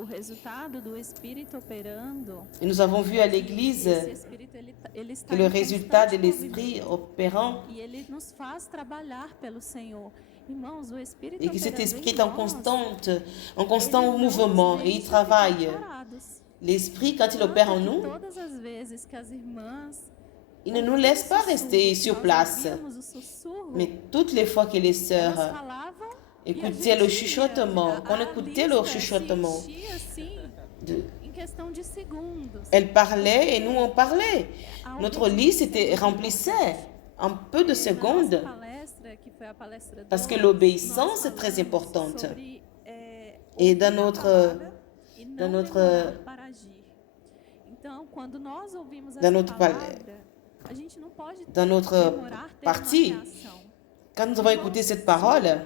Et nous avons vu à l'Église que le résultat de l'Esprit opérant et que cet Esprit est en constant mouvement et il travaille. L'Esprit, quand il opère en nous, il ne nous laisse pas rester sur place. Mais toutes les fois que les sœurs écoutaient le chuchotement, qu'on écoutait leur chuchotement, elles parlaient et nous on parlait. Notre lit remplissait en peu de secondes. Parce que l'obéissance est très importante. Et dans notre partie, quand nous avons écouté cette parole,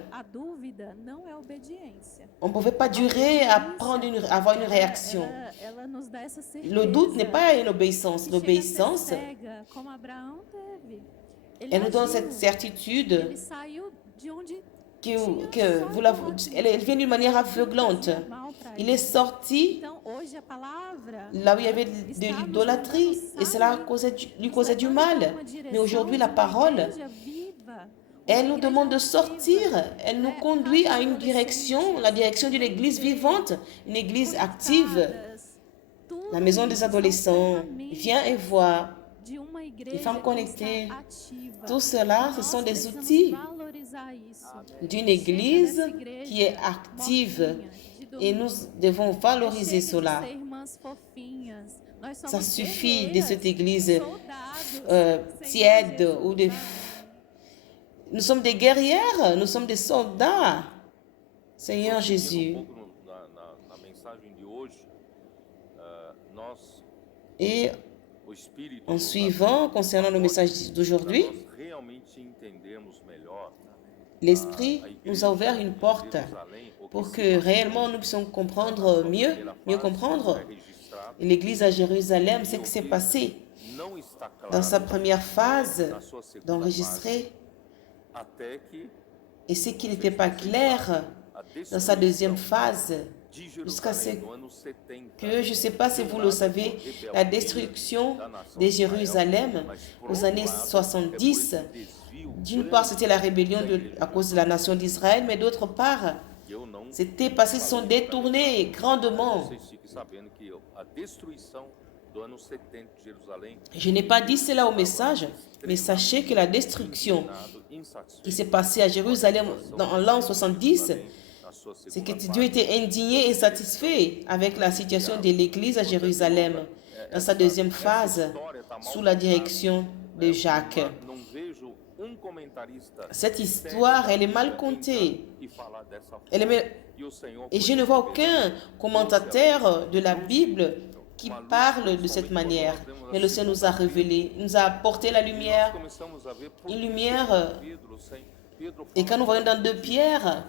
on ne pouvait pas durer à avoir une réaction. Le doute n'est pas une obéissance. L'obéissance, elle nous donne cette certitude elle vient d'une manière aveuglante. Il est sorti là où il y avait de l'idolâtrie et cela lui causait du mal. Mais aujourd'hui, la parole, elle nous demande de sortir. Elle nous conduit à une direction, la direction d'une église vivante, une église active. La maison des adolescents, viens et vois. Les femmes connectées, tout cela, ce sont des outils d'une église qui est active et nous devons valoriser cela. Ça suffit de cette église tiède ou de... Nous sommes des guerrières, nous sommes des soldats. Seigneur Jésus. Et en suivant, concernant le message d'aujourd'hui, l'Esprit nous a ouvert une porte pour que réellement nous puissions comprendre mieux comprendre l'Église à Jérusalem, ce qui s'est passé dans sa première phase d'enregistrer et ce qui n'était pas clair dans sa deuxième phase, jusqu'à ce que, je ne sais pas si vous le savez, la destruction de Jérusalem aux années 70, d'une part c'était la rébellion à cause de la nation d'Israël, mais d'autre part, c'était parce qu'ils se sont détournés grandement. Je n'ai pas dit cela au message, mais sachez que la destruction qui s'est passée à Jérusalem en l'an 70, c'est que Dieu était indigné et satisfait avec la situation de l'Église à Jérusalem dans sa deuxième phase, sous la direction de Jacques. Cette histoire, elle est mal contée. Et je ne vois aucun commentateur de la Bible qui parle de cette manière. Mais le Seigneur nous a révélé, nous a apporté la lumière, une lumière. Et quand nous voyons dans 2 Pierre,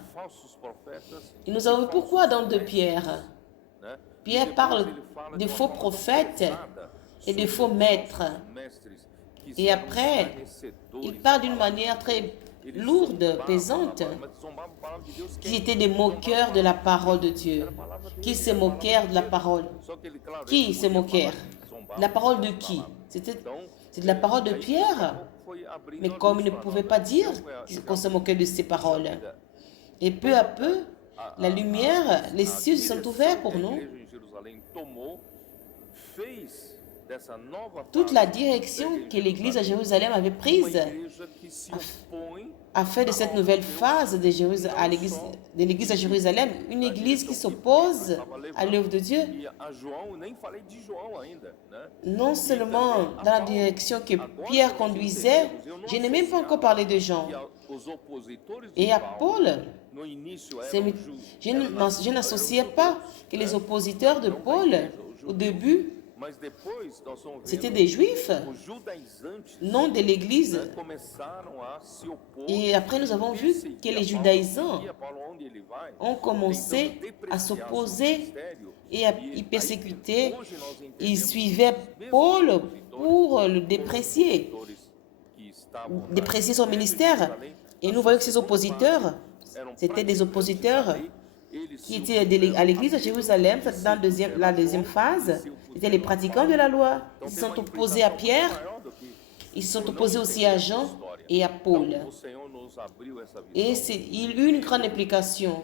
il nous a dit pourquoi dans 2 Pierre? Pierre parle de faux prophètes et de faux maîtres. Et après, il parle d'une manière très lourde, pesante, qui étaient des moqueurs de la parole de Dieu. Qui se moquèrent de la parole? Qui se moquèrent? La parole de qui? C'est de la parole de Pierre. Mais comme il ne pouvait pas dire qu'on se moquait de ces paroles. Et peu à peu, la lumière, les cieux sont ouverts pour nous. Toute la direction que l'Église à Jérusalem avait prise a fait de cette nouvelle phase de l'Église à Jérusalem une Église qui s'oppose à l'œuvre de Dieu. Non seulement dans la direction que Pierre conduisait, je n'ai même pas encore parlé de Jean. Et à Paul, je n'associais pas que les oppositeurs de Paul, au début, c'était des Juifs, non de l'Église. Et après, nous avons vu que les judaïsants ont commencé à s'opposer et à y persécuter. Ils suivaient Paul pour le déprécier son ministère. Et nous voyons que ces oppositeurs, c'était des oppositeurs qui étaient à l'église à Jérusalem, dans la deuxième phase. C'était les pratiquants de la loi. Ils se sont opposés à Pierre, ils se sont opposés aussi à Jean et à Paul. Et il y a eu une grande implication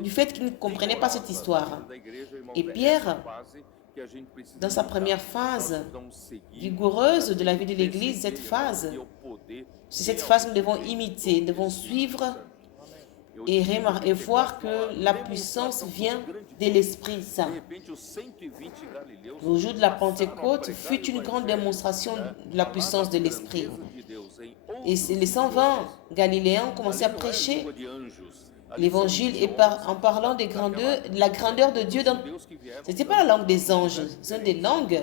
du fait qu'ils ne comprenaient pas cette histoire. Et Pierre, dans sa première phase vigoureuse de la vie de l'Église, c'est cette phase que nous devons imiter, nous devons suivre et voir que la puissance vient de l'Esprit Saint. Le jour de la Pentecôte fut une grande démonstration de la puissance de l'Esprit. Et les 120 Galiléens ont commencé à prêcher l'Évangile en parlant de la grandeur de Dieu. Ce n'était pas la langue des anges, c'est des langues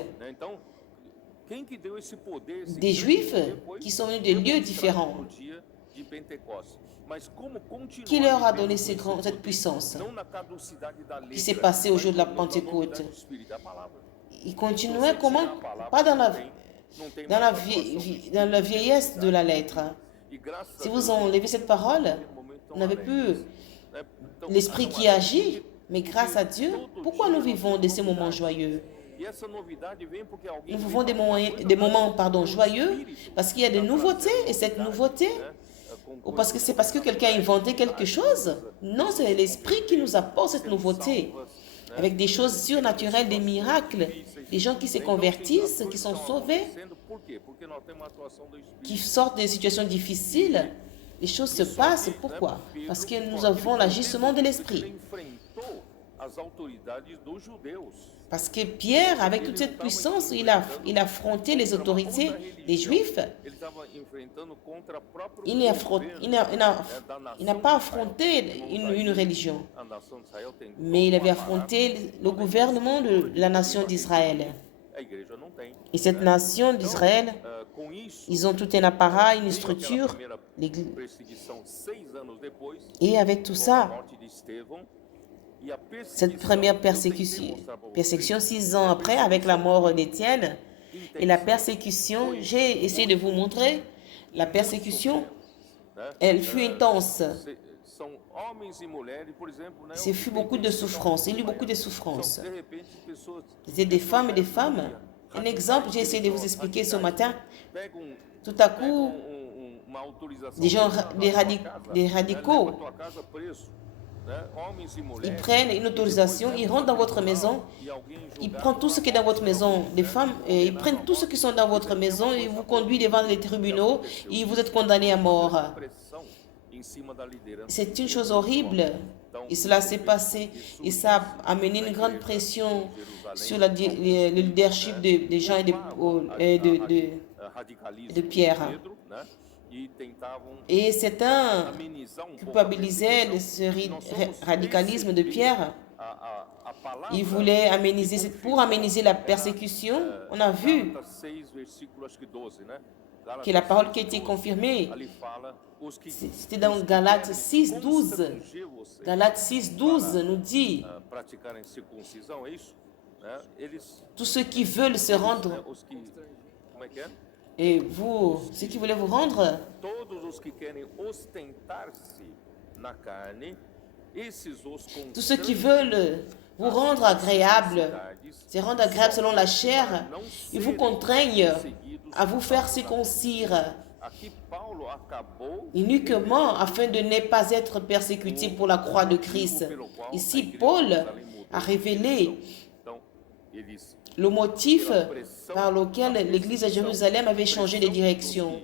des Juifs qui sont venus de lieux différents. Qui leur a donné cette puissance qui s'est passée au jour de la Pentecôte? Ils continuaient comment? Pas dans la vieillesse de la lettre. Si vous enlevez cette parole, vous n'avez plus l'Esprit qui agit, mais grâce à Dieu, pourquoi nous vivons de ces moments joyeux? Nous vivons des moments joyeux parce qu'il y a des nouveautés, et cette nouveauté, ou parce que quelqu'un a inventé quelque chose? Non, c'est l'Esprit qui nous apporte cette nouveauté, avec des choses surnaturelles, des miracles, des gens qui se convertissent, qui sont sauvés, qui sortent des situations difficiles. Les choses se passent. Pourquoi? Parce que nous avons l'agissement de l'Esprit. Parce que Pierre, avec toute cette puissance, il a affronté les autorités des Juifs. Il n'a pas affronté une religion, mais il avait affronté le gouvernement de la nation d'Israël. Et cette nation d'Israël, ils ont tout un appareil, une structure. Et avec tout ça, cette première persécution 6 ans après, avec la mort d'Étienne, et la persécution, j'ai essayé de vous montrer, la persécution, elle fut intense. Ce fut beaucoup de souffrance. Il y a eu beaucoup de souffrance. C'était des femmes et des femmes. Un exemple, j'ai essayé de vous expliquer ce matin. Tout à coup, des radicaux, ils prennent une autorisation, ils rentrent dans votre maison, ils prennent tout ce qui est dans votre maison, des femmes, et ils prennent tout ce qui sont dans votre maison, et vous conduisent devant les tribunaux, et vous êtes condamnés à mort. C'est une chose horrible, et cela s'est passé, et ça a amené une grande pression sur le leadership des gens et de Pierre. Et certains culpabilisaient ce radicalisme de Pierre. Ils voulaient améniser, pour améniser la persécution. On a vu que la parole qui a été confirmée, c'était dans Galates 6, 12. Galates 6, 12 nous dit: tous ceux qui veulent se rendre, et vous, ceux qui voulaient vous rendre, tous ceux qui veulent vous rendre agréable, se rendre agréable selon la chair, ils vous contraignent à vous faire circoncire uniquement afin de ne pas être persécuté pour la croix de Christ. Ici, Paul a révélé le motif par lequel l'Église à Jérusalem avait changé de direction.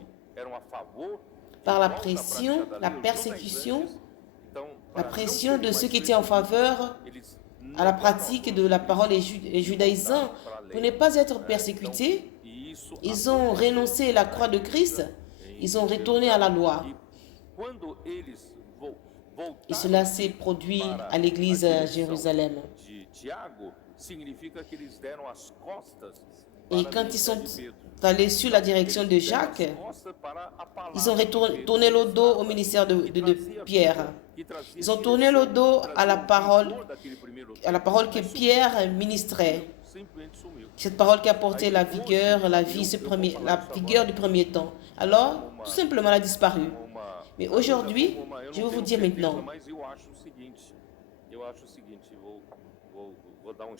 Par la pression, la persécution, la pression de ceux qui étaient en faveur à la pratique de la parole et judaïsant, pour ne pas être persécutés, ils ont renoncé à la croix de Christ, ils ont retourné à la loi. Et cela s'est produit à l'église à Jérusalem. Et quand ils sont allés sur la direction de Jacques, ils ont tourné le dos au ministère de Pierre. Ils ont tourné le dos à la parole que Pierre ministrait. Cette parole qui apportait la vigueur, la vigueur du premier temps. Alors, tout simplement, elle a disparu. Mais aujourd'hui, je vais vous dire maintenant,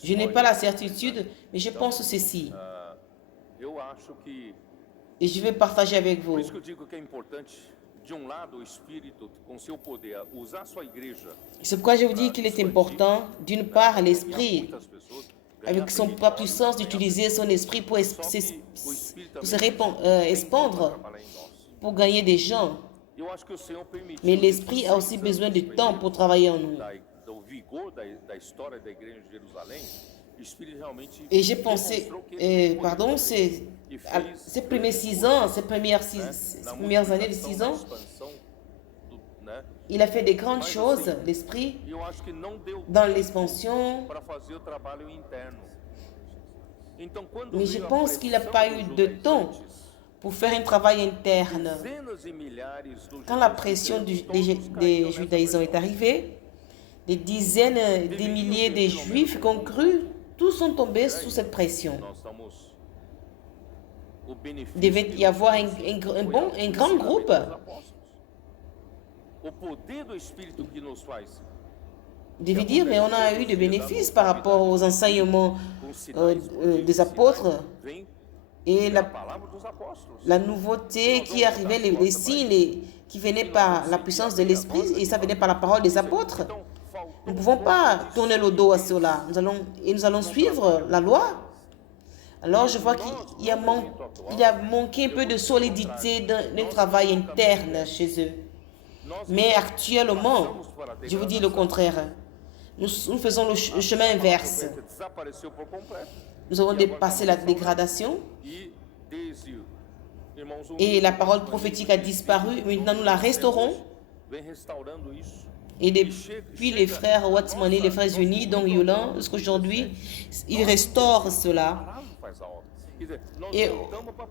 je n'ai pas la certitude, mais je pense ceci. Et je vais partager avec vous. C'est pourquoi je vous dis qu'il est important, d'une part, l'esprit, avec son propre puissance, d'utiliser son esprit pour se répandre, pour gagner des gens. Mais l'esprit a aussi besoin de temps pour travailler en nous. Et j'ai pensé, ces premiers 6 ans, ces premières années de 6 ans, il a fait des grandes choses, l'esprit, dans l'expansion. Mais je pense qu'il n'a pas eu de temps pour faire un travail interne. Quand la pression des judaïsants est arrivée, des dizaines de milliers de juifs qui ont cru, tous sont tombés sous cette pression. Il devait y avoir un grand groupe. Il devait dire, mais on a eu des bénéfices par rapport aux enseignements des apôtres. Et la nouveauté qui arrivait, les signes qui venaient par la puissance de l'esprit, et ça venait par la parole des apôtres. Nous ne pouvons pas tourner le dos à cela. Nous allons suivre la loi. Alors je vois qu'il a manqué un peu de solidité d'un travail interne chez eux. Mais actuellement, je vous dis le contraire. Nous faisons le chemin inverse. Nous avons dépassé la dégradation et la parole prophétique a disparu. Maintenant, nous la restaurons. Et depuis les frères Watmani, les frères unis, dont Yolan, jusqu'aujourd'hui, ils restaurent cela.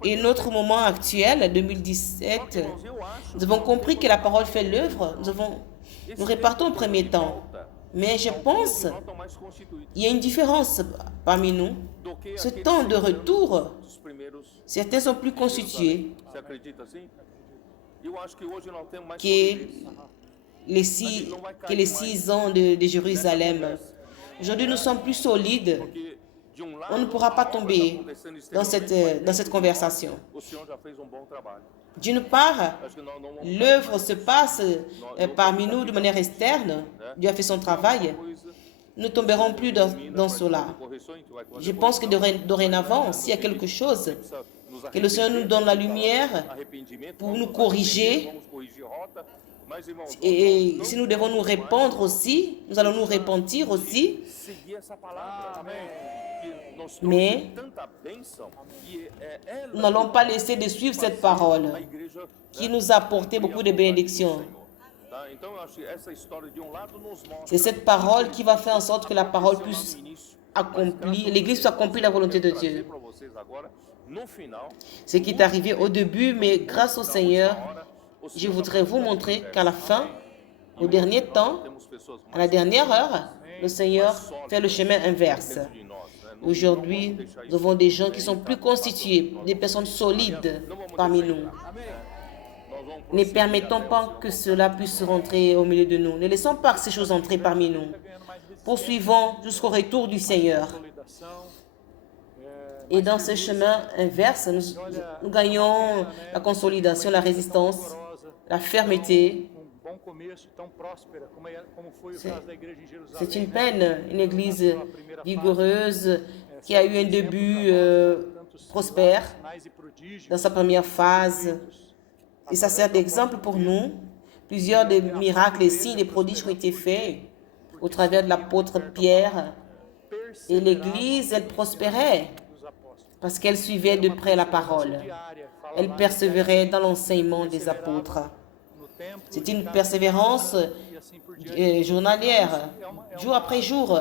Et notre moment actuel, 2017, nous avons compris que la parole fait l'œuvre. Nous repartons au premier temps. Mais je pense qu'il y a une différence parmi nous. Ce temps de retour, certains sont plus constitués que les 6 ans de Jérusalem. Aujourd'hui, nous sommes plus solides. On ne pourra pas tomber dans cette conversation. D'une part, l'œuvre se passe parmi nous de manière externe. Dieu a fait son travail. Nous ne tomberons plus dans cela. Je pense que dorénavant, s'il y a quelque chose, que le Seigneur nous donne la lumière pour nous corriger. Et si nous devons nous répandre aussi, nous allons nous repentir aussi. Mais nous n'allons pas laisser de suivre cette parole qui nous a apporté beaucoup de bénédictions. C'est cette parole qui va faire en sorte que la parole puisse accomplir, l'Église puisse accomplir la volonté de Dieu. Ce qui est arrivé au début, mais grâce au Seigneur, je voudrais vous montrer qu'à la fin, au dernier temps, à la dernière heure, le Seigneur fait le chemin inverse. Aujourd'hui, nous avons des gens qui sont plus constitués, des personnes solides parmi nous. Ne permettons pas que cela puisse rentrer au milieu de nous. Ne laissons pas ces choses entrer parmi nous. Poursuivons jusqu'au retour du Seigneur. Et dans ce chemin inverse, nous gagnons la consolidation, la résistance, la fermeté. C'est une peine, une église vigoureuse qui a eu un début prospère dans sa première phase. Et ça sert d'exemple pour nous. Plusieurs des miracles et signes et prodiges ont été faits au travers de l'apôtre Pierre. Et l'église, elle prospérait parce qu'elle suivait de près la parole. Elle persévérait dans l'enseignement des apôtres. C'est une persévérance journalière, jour après jour.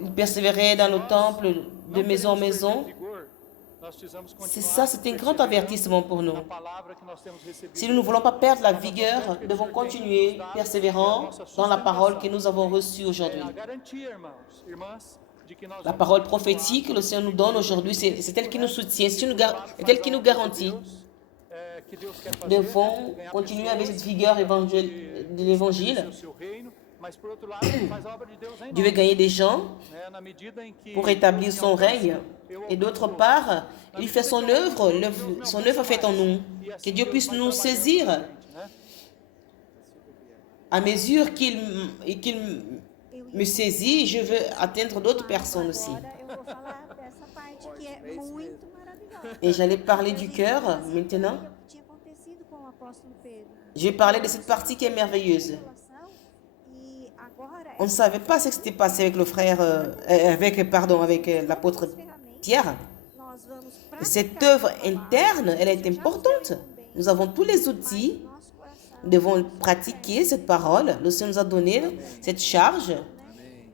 Ils persévéraient dans le temple de maison en maison. C'est un grand avertissement pour nous. Si nous ne voulons pas perdre la vigueur, nous devons continuer persévérant dans la parole que nous avons reçue aujourd'hui. La parole prophétique que le Seigneur nous donne aujourd'hui, c'est elle qui nous soutient, c'est elle qui nous garantit. Nous devons continuer avec cette vigueur de l'évangile. Dieu veut gagner des gens pour établir son règne. Et d'autre part, il fait son œuvre faite en nous. Que Dieu puisse nous saisir à mesure qu'il me saisit, je veux atteindre d'autres personnes aussi. Et j'allais parler du cœur maintenant. Je vais parler de cette partie qui est merveilleuse. On ne savait pas ce qui s'était passé avec le frère, avec l'apôtre Pierre. Cette œuvre interne, elle est importante. Nous avons tous les outils. Nous devons pratiquer cette parole. Le Seigneur nous a donné cette charge.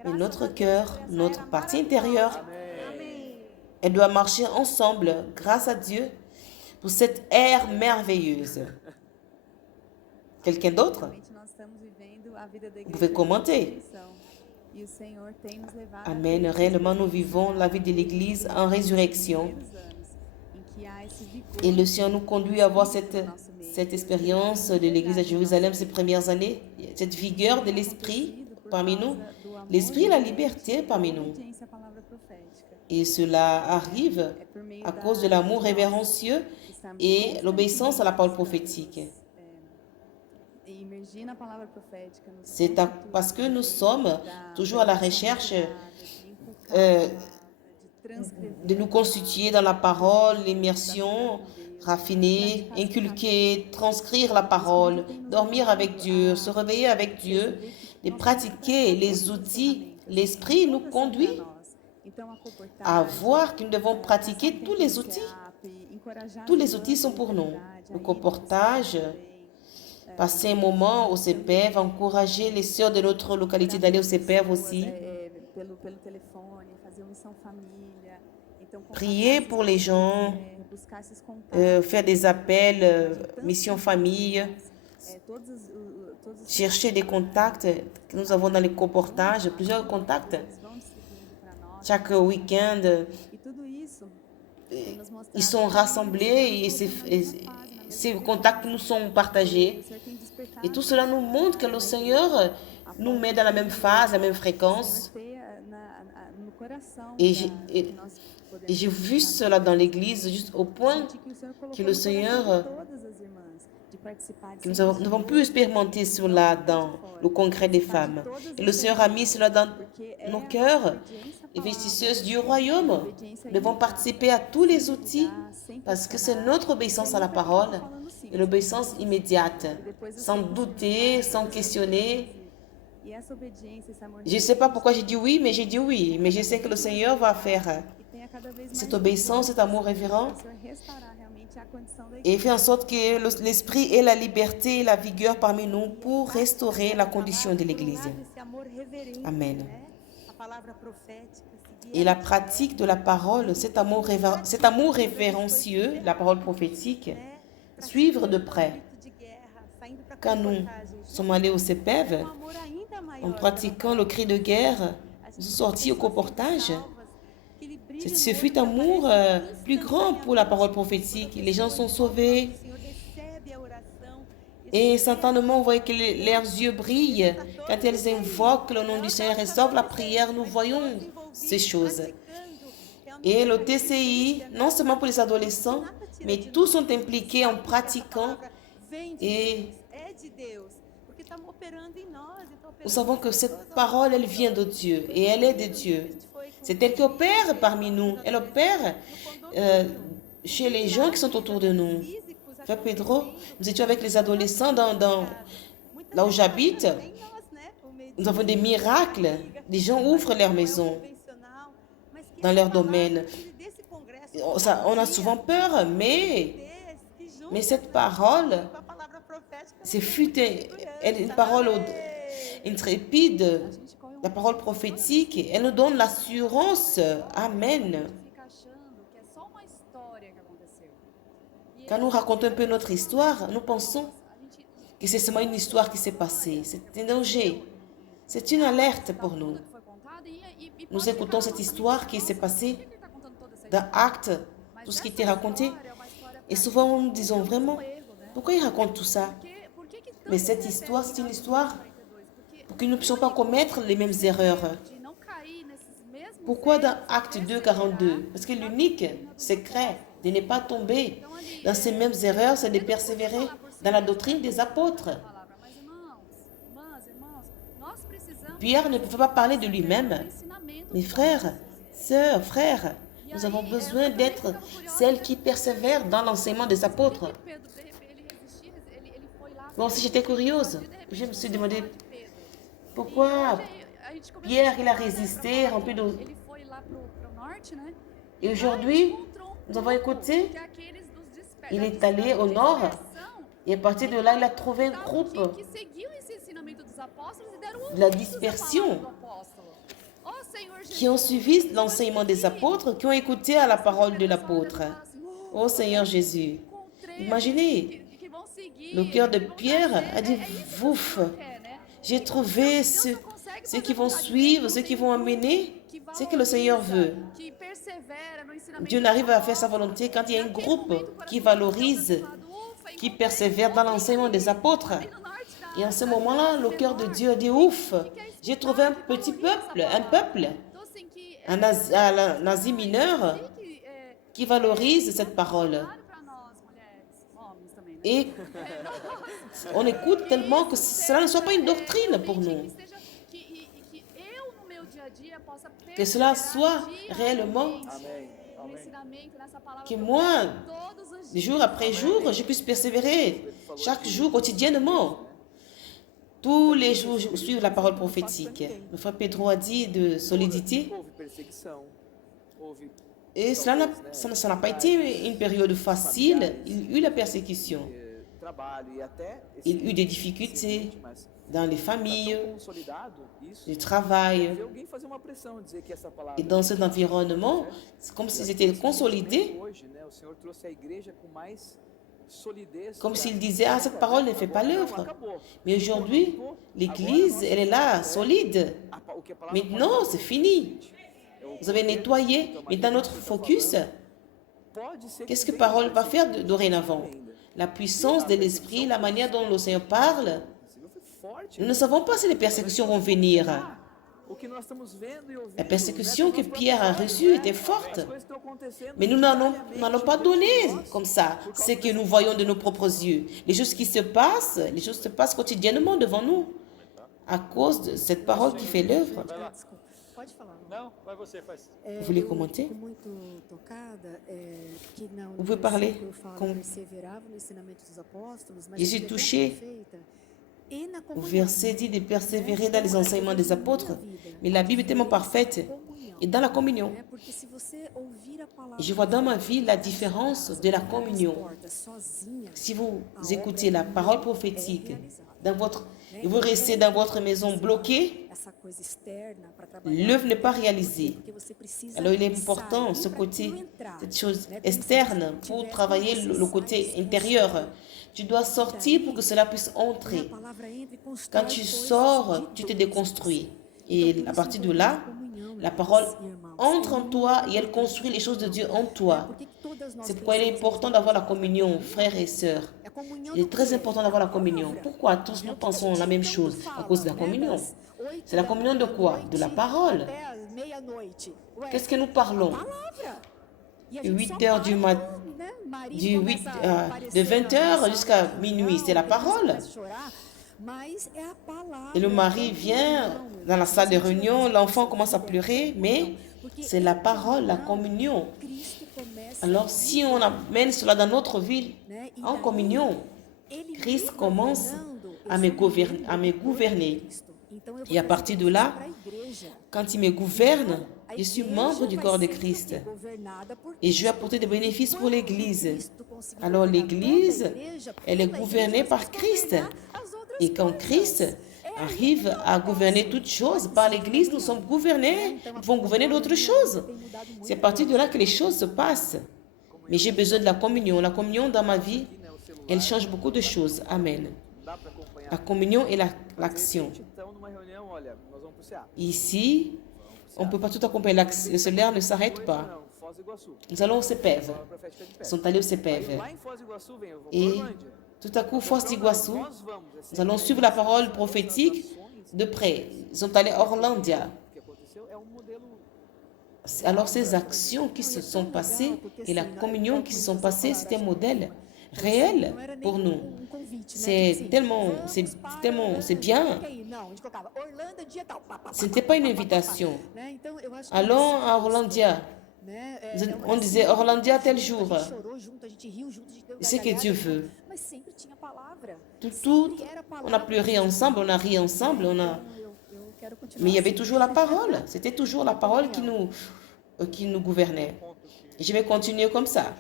Et notre cœur, notre partie intérieure, elle doit marcher ensemble, grâce à Dieu, pour cette ère merveilleuse. Quelqu'un d'autre? Vous pouvez commenter. Amen. Réellement, nous vivons la vie de l'Église en résurrection. Et le Seigneur nous conduit à voir cette expérience de l'Église à Jérusalem ces premières années. Cette vigueur de l'Esprit parmi nous. L'Esprit et la liberté parmi nous. Et cela arrive à cause de l'amour révérencieux et l'obéissance à la parole prophétique. C'est parce que nous sommes toujours à la recherche de nous constituer dans la parole, l'immersion, raffiner, inculquer, transcrire la parole, dormir avec Dieu, se réveiller avec Dieu, de pratiquer les outils. L'Esprit nous conduit à voir que nous devons pratiquer tous les outils. Tous les outils sont pour nous. Le comportage, passer un moment au CPEV, encourager les sœurs de notre localité d'aller au CPEV aussi. prier pour les gens, faire des appels, mission famille, chercher des contacts que nous avons dans les coportages, plusieurs contacts. Chaque week-end, ils sont rassemblés et ces contacts nous sont partagés. Et tout cela nous montre que le Seigneur nous met dans la même phase, la même fréquence. Et j'ai vu cela dans l'église, juste au point que le Seigneur, que nous avons pu expérimenter cela dans le congrès des femmes. Et le Seigneur a mis cela dans nos cœurs. Investisseuses du royaume, nous devons participer à tous les outils parce que c'est notre obéissance à la parole et l'obéissance immédiate, sans douter, sans questionner. Je ne sais pas pourquoi j'ai dit oui, mais j'ai dit oui. Mais je sais que le Seigneur va faire cette obéissance, cet amour révérent et fait en sorte que l'Esprit ait la liberté et la vigueur parmi nous pour restaurer la condition de l'Église. Amen. Et la pratique de la parole, cet amour révérencieux, la parole prophétique, suivre de près. Quand nous sommes allés au CEPEV, en pratiquant le cri de guerre, nous sommes sortis au coportage. Ce fut un amour plus grand pour la parole prophétique. Les gens sont sauvés. Et instantanément, on voit que leurs yeux brillent. Quand elles invoquent le nom du Seigneur et sortent la prière, nous voyons ces choses. Et le TCI, non seulement pour les adolescents, mais tous sont impliqués en pratiquant. Et nous savons que cette parole, elle vient de Dieu et elle est de Dieu. C'est elle qui opère parmi nous. Elle opère chez les gens qui sont autour de nous. Frère Pedro, nous étions avec les adolescents là où j'habite. Nous avons des miracles. Les gens ouvrent leur maison dans leur domaine. On a souvent peur, mais cette parole, c'est une parole intrépide, la parole prophétique, elle nous donne l'assurance. Amen. Quand nous racontons un peu notre histoire, nous pensons que c'est seulement une histoire qui s'est passée. C'est un danger. C'est une alerte pour nous. Nous écoutons cette histoire qui s'est passée dans Actes, tout ce qui était raconté. Et souvent, nous disons vraiment, pourquoi il raconte tout ça? Mais cette histoire, c'est une histoire pour que nous ne puissions pas commettre les mêmes erreurs. Pourquoi dans Actes 2, 42? Parce que l'unique secret de ne pas tomber dans ces mêmes erreurs, c'est de persévérer dans la doctrine des apôtres. Pierre ne pouvait pas parler de lui-même. Mes frères, sœurs, frères, nous avons besoin d'être celles qui persévèrent dans l'enseignement des apôtres. Bon, si j'étais curieuse, je me suis demandé pourquoi Pierre, il a résisté, rempli de... Et aujourd'hui, nous avons écouté, il est allé au nord et à partir de là, il a trouvé un groupe de la dispersion qui ont suivi l'enseignement des apôtres, qui ont écouté à la parole de l'apôtre. Oh Seigneur Jésus, imaginez, le cœur de Pierre a dit, ouf, j'ai trouvé ceux qui vont suivre, ceux qui vont amener ce que le Seigneur veut. Dieu n'arrive à faire sa volonté quand il y a un groupe qui valorise, qui persévère dans l'enseignement des apôtres. Et en ce moment-là, le cœur de Dieu dit, ouf, j'ai trouvé un petit peuple, un Asie mineur qui valorise cette parole. Et on écoute tellement que cela ne soit pas une doctrine pour nous. Que cela soit réellement, que moi, jour après jour, je puisse persévérer chaque jour, quotidiennement. Tous les jours, je suivre la parole prophétique. Le frère Pedro a dit de solidité. Et ça n'a pas été une période facile. Il y a eu la persécution. Il y a eu des difficultés dans les familles, le travail. Et dans cet environnement, c'est comme si c'était consolidé, comme s'il disait, ah, cette parole ne fait pas l'œuvre. Mais aujourd'hui, l'Église, elle est là, solide. Maintenant, c'est fini. Vous avez nettoyé. Maintenant, notre focus, qu'est-ce que parole va faire dorénavant? La puissance de l'Esprit, la manière dont le Seigneur parle. Nous ne savons pas si les persécutions vont venir. La persécution que Pierre a reçue était forte. Mais nous n'allons pas donner comme ça ce que nous voyons de nos propres yeux. Les choses se passent quotidiennement devant nous à cause de cette parole qui fait l'œuvre. Vous voulez commenter? Vous pouvez parler. Je suis touchée. Au verset dit de persévérer dans les enseignements des apôtres. Mais la Bible est tellement parfaite. Et dans la communion. Je vois dans ma vie la différence de la communion. Si vous écoutez la parole prophétique et vous restez dans votre maison bloqué, l'œuvre n'est pas réalisée. Alors il est important ce côté, cette chose externe pour travailler le côté intérieur. Tu dois sortir pour que cela puisse entrer. Quand tu sors, tu te déconstruis. Et à partir de là, la parole entre en toi et elle construit les choses de Dieu en toi. C'est pourquoi il est important d'avoir la communion, frères et sœurs. Il est très important d'avoir la communion. Pourquoi tous nous pensons la même chose? À cause de la communion. C'est la communion de quoi? De la parole. Qu'est-ce que nous parlons? 8 heures du matin, de 20 heures jusqu'à minuit, c'est la parole. Et le mari vient dans la salle de réunion, l'enfant commence à pleurer, mais c'est la parole, la communion. Alors si on amène cela dans notre vie en communion, Christ commence à me gouverner. Et à partir de là, quand il me gouverne, je suis membre du corps de Christ. Et je vais apporter des bénéfices pour l'Église. Alors l'Église, elle est gouvernée par Christ. Et quand Christ arrive à gouverner toutes choses, par l'Église, nous sommes gouvernés, nous pouvons gouverner d'autres choses. C'est à partir de là que les choses se passent. Mais j'ai besoin de la communion. La communion dans ma vie, elle change beaucoup de choses. Amen. La communion et l'action. Ici, on ne peut pas tout accompagner. Le solaire ne s'arrête pas. Nous allons au CEPEV. Ils sont allés au CEPEV. Et tout à coup, Foz d'Iguaçu, nous allons suivre la parole prophétique de près. Ils sont allés à Orlandia. Alors, ces actions qui se sont passées et la communion qui se sont passées, c'était un modèle réel pour nous. C'est bien. Ce n'était pas une invitation. Allons à Orlandia. On disait Orlandia tel jour. C'est ce que Dieu veut. On a pleuré ensemble, on a ri ensemble, mais il y avait toujours la parole. C'était toujours la parole qui nous gouvernait. Et je vais continuer comme ça,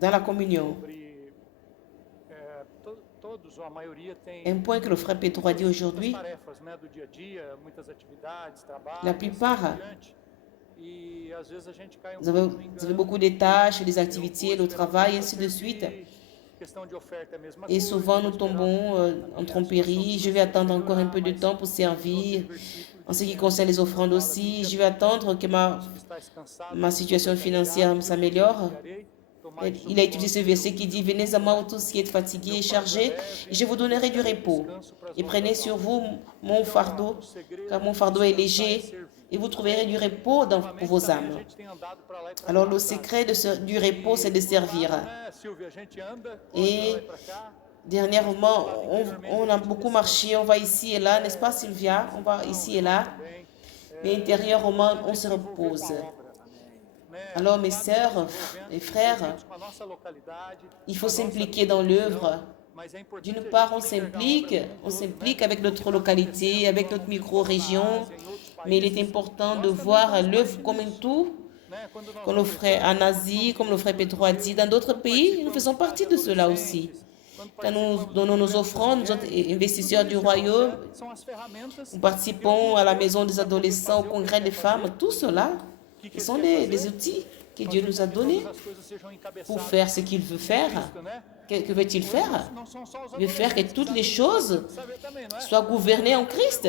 dans la communion. Un point que le frère Pedro a dit aujourd'hui, la plupart, vous avez beaucoup de tâches, des activités, le travail, ainsi de suite. Et souvent, nous tombons en tromperie. Je vais attendre encore un peu de temps pour servir. En ce qui concerne les offrandes aussi, je vais attendre que ma situation financière s'améliore. Il a utilisé ce verset qui dit « Venez à moi, vous tous qui êtes fatigués et chargés, et je vous donnerai du repos. Et prenez sur vous mon fardeau, car mon fardeau est léger, et vous trouverez du repos pour vos âmes. » Alors le secret du repos, c'est de servir. Et dernièrement, on a beaucoup marché, on va ici et là, n'est-ce pas Sylvia? On va ici et là. Mais intérieurement, on se repose. Alors mes sœurs et frères, il faut s'impliquer dans l'œuvre. D'une part, on s'implique avec notre localité, avec notre micro-région, mais il est important de voir l'œuvre comme un tout, comme le frère en Asie, comme le frère Pedro a dit, dans d'autres pays, nous faisons partie de cela aussi. Quand nous donnons nos offrandes, nous autres investisseurs du royaume, nous participons à la maison des adolescents, au congrès des femmes, tout cela, ce sont des outils que Dieu nous a donnés pour faire ce qu'il veut faire. Que veut-il faire? Il veut faire que toutes les choses soient gouvernées en Christ.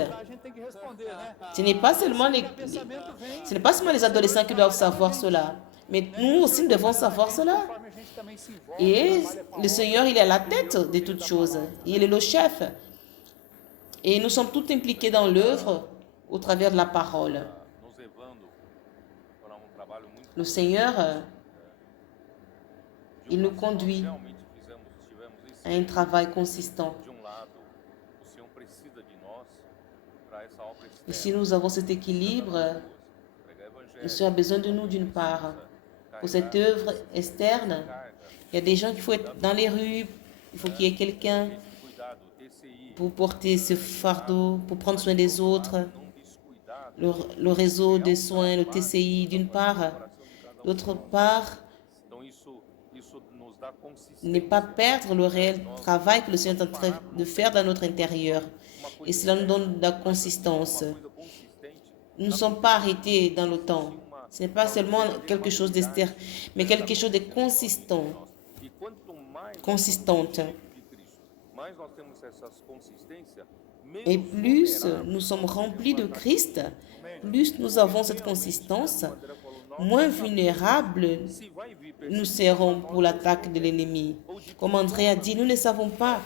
Ce n'est pas seulement les adolescents qui doivent savoir cela, mais nous aussi nous devons savoir cela. Et le Seigneur, il est à la tête de toutes choses. Il est le chef. Et nous sommes tous impliqués dans l'œuvre au travers de la parole. Le Seigneur, il nous conduit à un travail consistant. Et si nous avons cet équilibre, le Seigneur a besoin de nous d'une part. Pour cette œuvre externe, il y a des gens qu'il faut être dans les rues, il faut qu'il y ait quelqu'un pour porter ce fardeau, pour prendre soin des autres. Le réseau de soins, le TCI d'une part. D'autre part, ne pas perdre le réel travail que le Seigneur est en train de faire dans notre intérieur. Et cela nous donne de la consistance. Nous ne sommes pas arrêtés dans le temps. Ce n'est pas seulement quelque chose d'externe, mais quelque chose de consistante. Et plus nous sommes remplis de Christ, plus nous avons cette consistance, moins vulnérables nous serons pour l'attaque de l'ennemi. Comme André a dit, nous ne savons pas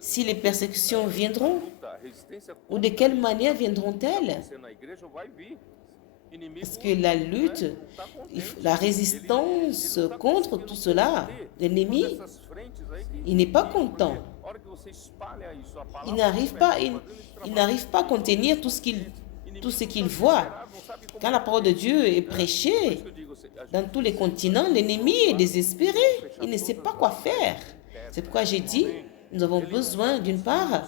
si les persécutions viendront ou de quelle manière viendront-elles. Parce que la lutte, la résistance contre tout cela, l'ennemi, il n'est pas content. Il n'arrive pas à contenir tout ce qu'il voit. Quand la parole de Dieu est prêchée dans tous les continents, l'ennemi est désespéré. Il ne sait pas quoi faire. C'est pourquoi j'ai dit, nous avons besoin d'une part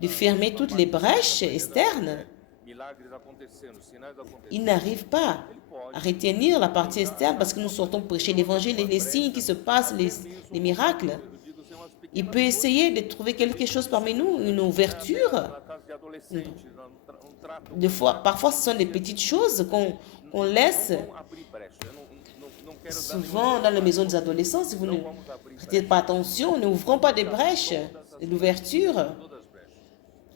de fermer toutes les brèches externes. Il n'arrive pas à retenir la partie externe parce que nous sortons prêcher l'évangile et les signes qui se passent, les miracles. Il peut essayer de trouver quelque chose parmi nous, une ouverture. Parfois, ce sont des petites choses qu'on laisse. Souvent, dans la maison des adolescents, si vous ne prêtez pas attention, n'ouvrons pas des brèches d'ouverture.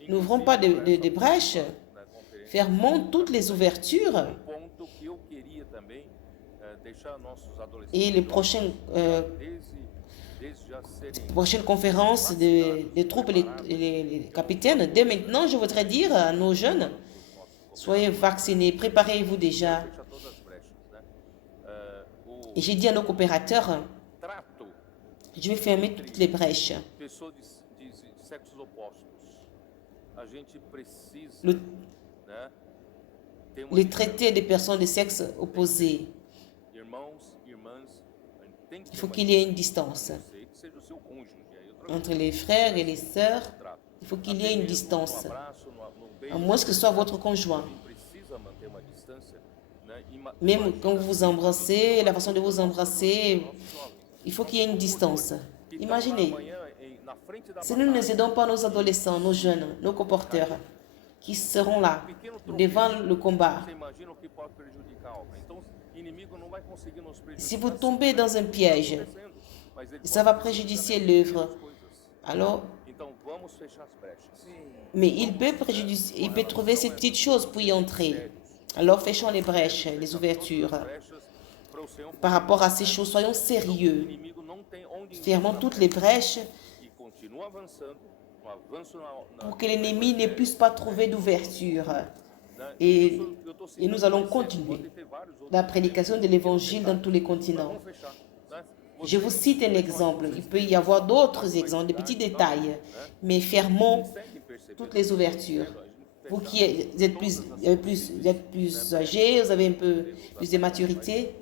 N'ouvrons pas de brèches. Fermons toutes les ouvertures. Et les prochaines conférences des troupes et les capitaines, dès maintenant, je voudrais dire à nos jeunes, soyez vaccinés, préparez-vous déjà. Et j'ai dit à nos coopérateurs, je vais fermer toutes les brèches. Le traité des personnes de sexe opposé. Il faut qu'il y ait une distance. Entre les frères et les sœurs, il faut qu'il y ait une distance. À moins que ce soit votre conjoint. Même quand vous vous embrassez, la façon de vous embrasser, il faut qu'il y ait une distance. Imaginez, si nous ne aidons pas nos adolescents, nos jeunes, nos comporteurs, qui seront là, devant le combat. Si vous tombez dans un piège, ça va préjudier l'œuvre. Alors, mais il peut trouver ces petites choses pour y entrer. Alors, fêchons les brèches, les ouvertures. Par rapport à ces choses, soyons sérieux. Fermons toutes les brèches pour que l'ennemi ne puisse pas trouver d'ouverture. Et nous allons continuer la prédication de l'évangile dans tous les continents. Je vous cite un exemple. Il peut y avoir d'autres exemples, des petits détails. Mais fermons toutes les ouvertures. Vous qui êtes plus âgés, vous avez un peu plus de maturité,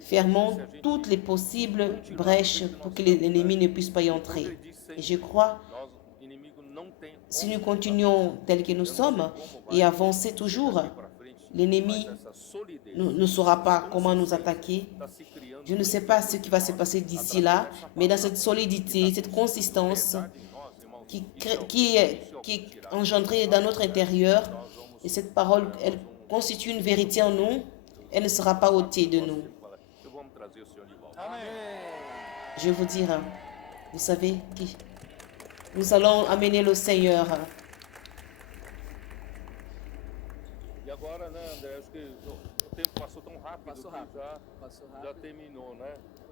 fermons toutes les possibles brèches pour que l'ennemi ne puisse pas y entrer. Et je crois, si nous continuons tels que nous sommes et avancer toujours, l'ennemi ne saura pas comment nous attaquer Je ne sais pas ce qui va se passer d'ici là, mais dans cette solidité, cette consistance qui est engendrée dans notre intérieur, et cette parole, elle constitue une vérité en nous, elle ne sera pas ôtée de nous. Je vais vous dire, vous savez, nous allons amener le Seigneur.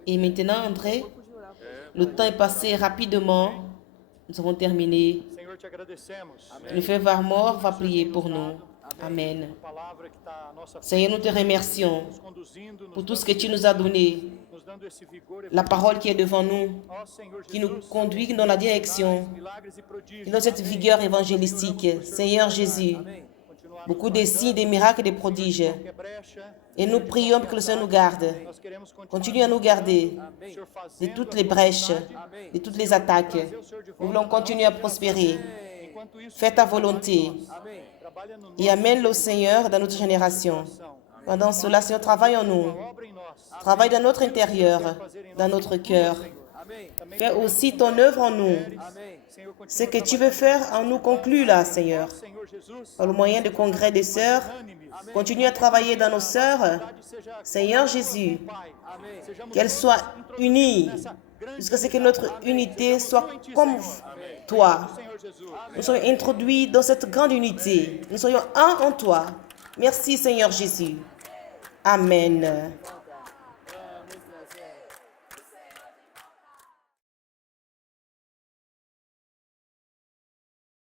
Et maintenant, André, le temps est passé rapidement. Nous avons terminé. Le frère Varmore va prier pour nous. Amen. Seigneur, nous te remercions pour tout ce que tu nous as donné. La parole qui est devant nous, qui nous conduit dans la direction, qui donne cette vigueur évangélistique. Seigneur Jésus, beaucoup de signes, des miracles et des prodiges. Et nous prions que le Seigneur nous garde. Continue à nous garder de toutes les brèches, de toutes les attaques. Nous voulons continuer à prospérer. Fais ta volonté. Et amène le Seigneur dans notre génération. Pendant cela, Seigneur, travaille en nous. Travaille dans notre intérieur, dans notre cœur. Fais aussi ton œuvre en nous. Ce que tu veux faire en nous conclut là, Seigneur. Par le moyen du congrès des sœurs, continue à travailler dans nos sœurs. Seigneur Jésus, qu'elles soient unies, jusqu'à ce que notre unité soit comme toi. Nous soyons introduits dans cette grande unité. Nous soyons un en toi. Merci Seigneur Jésus. Amen.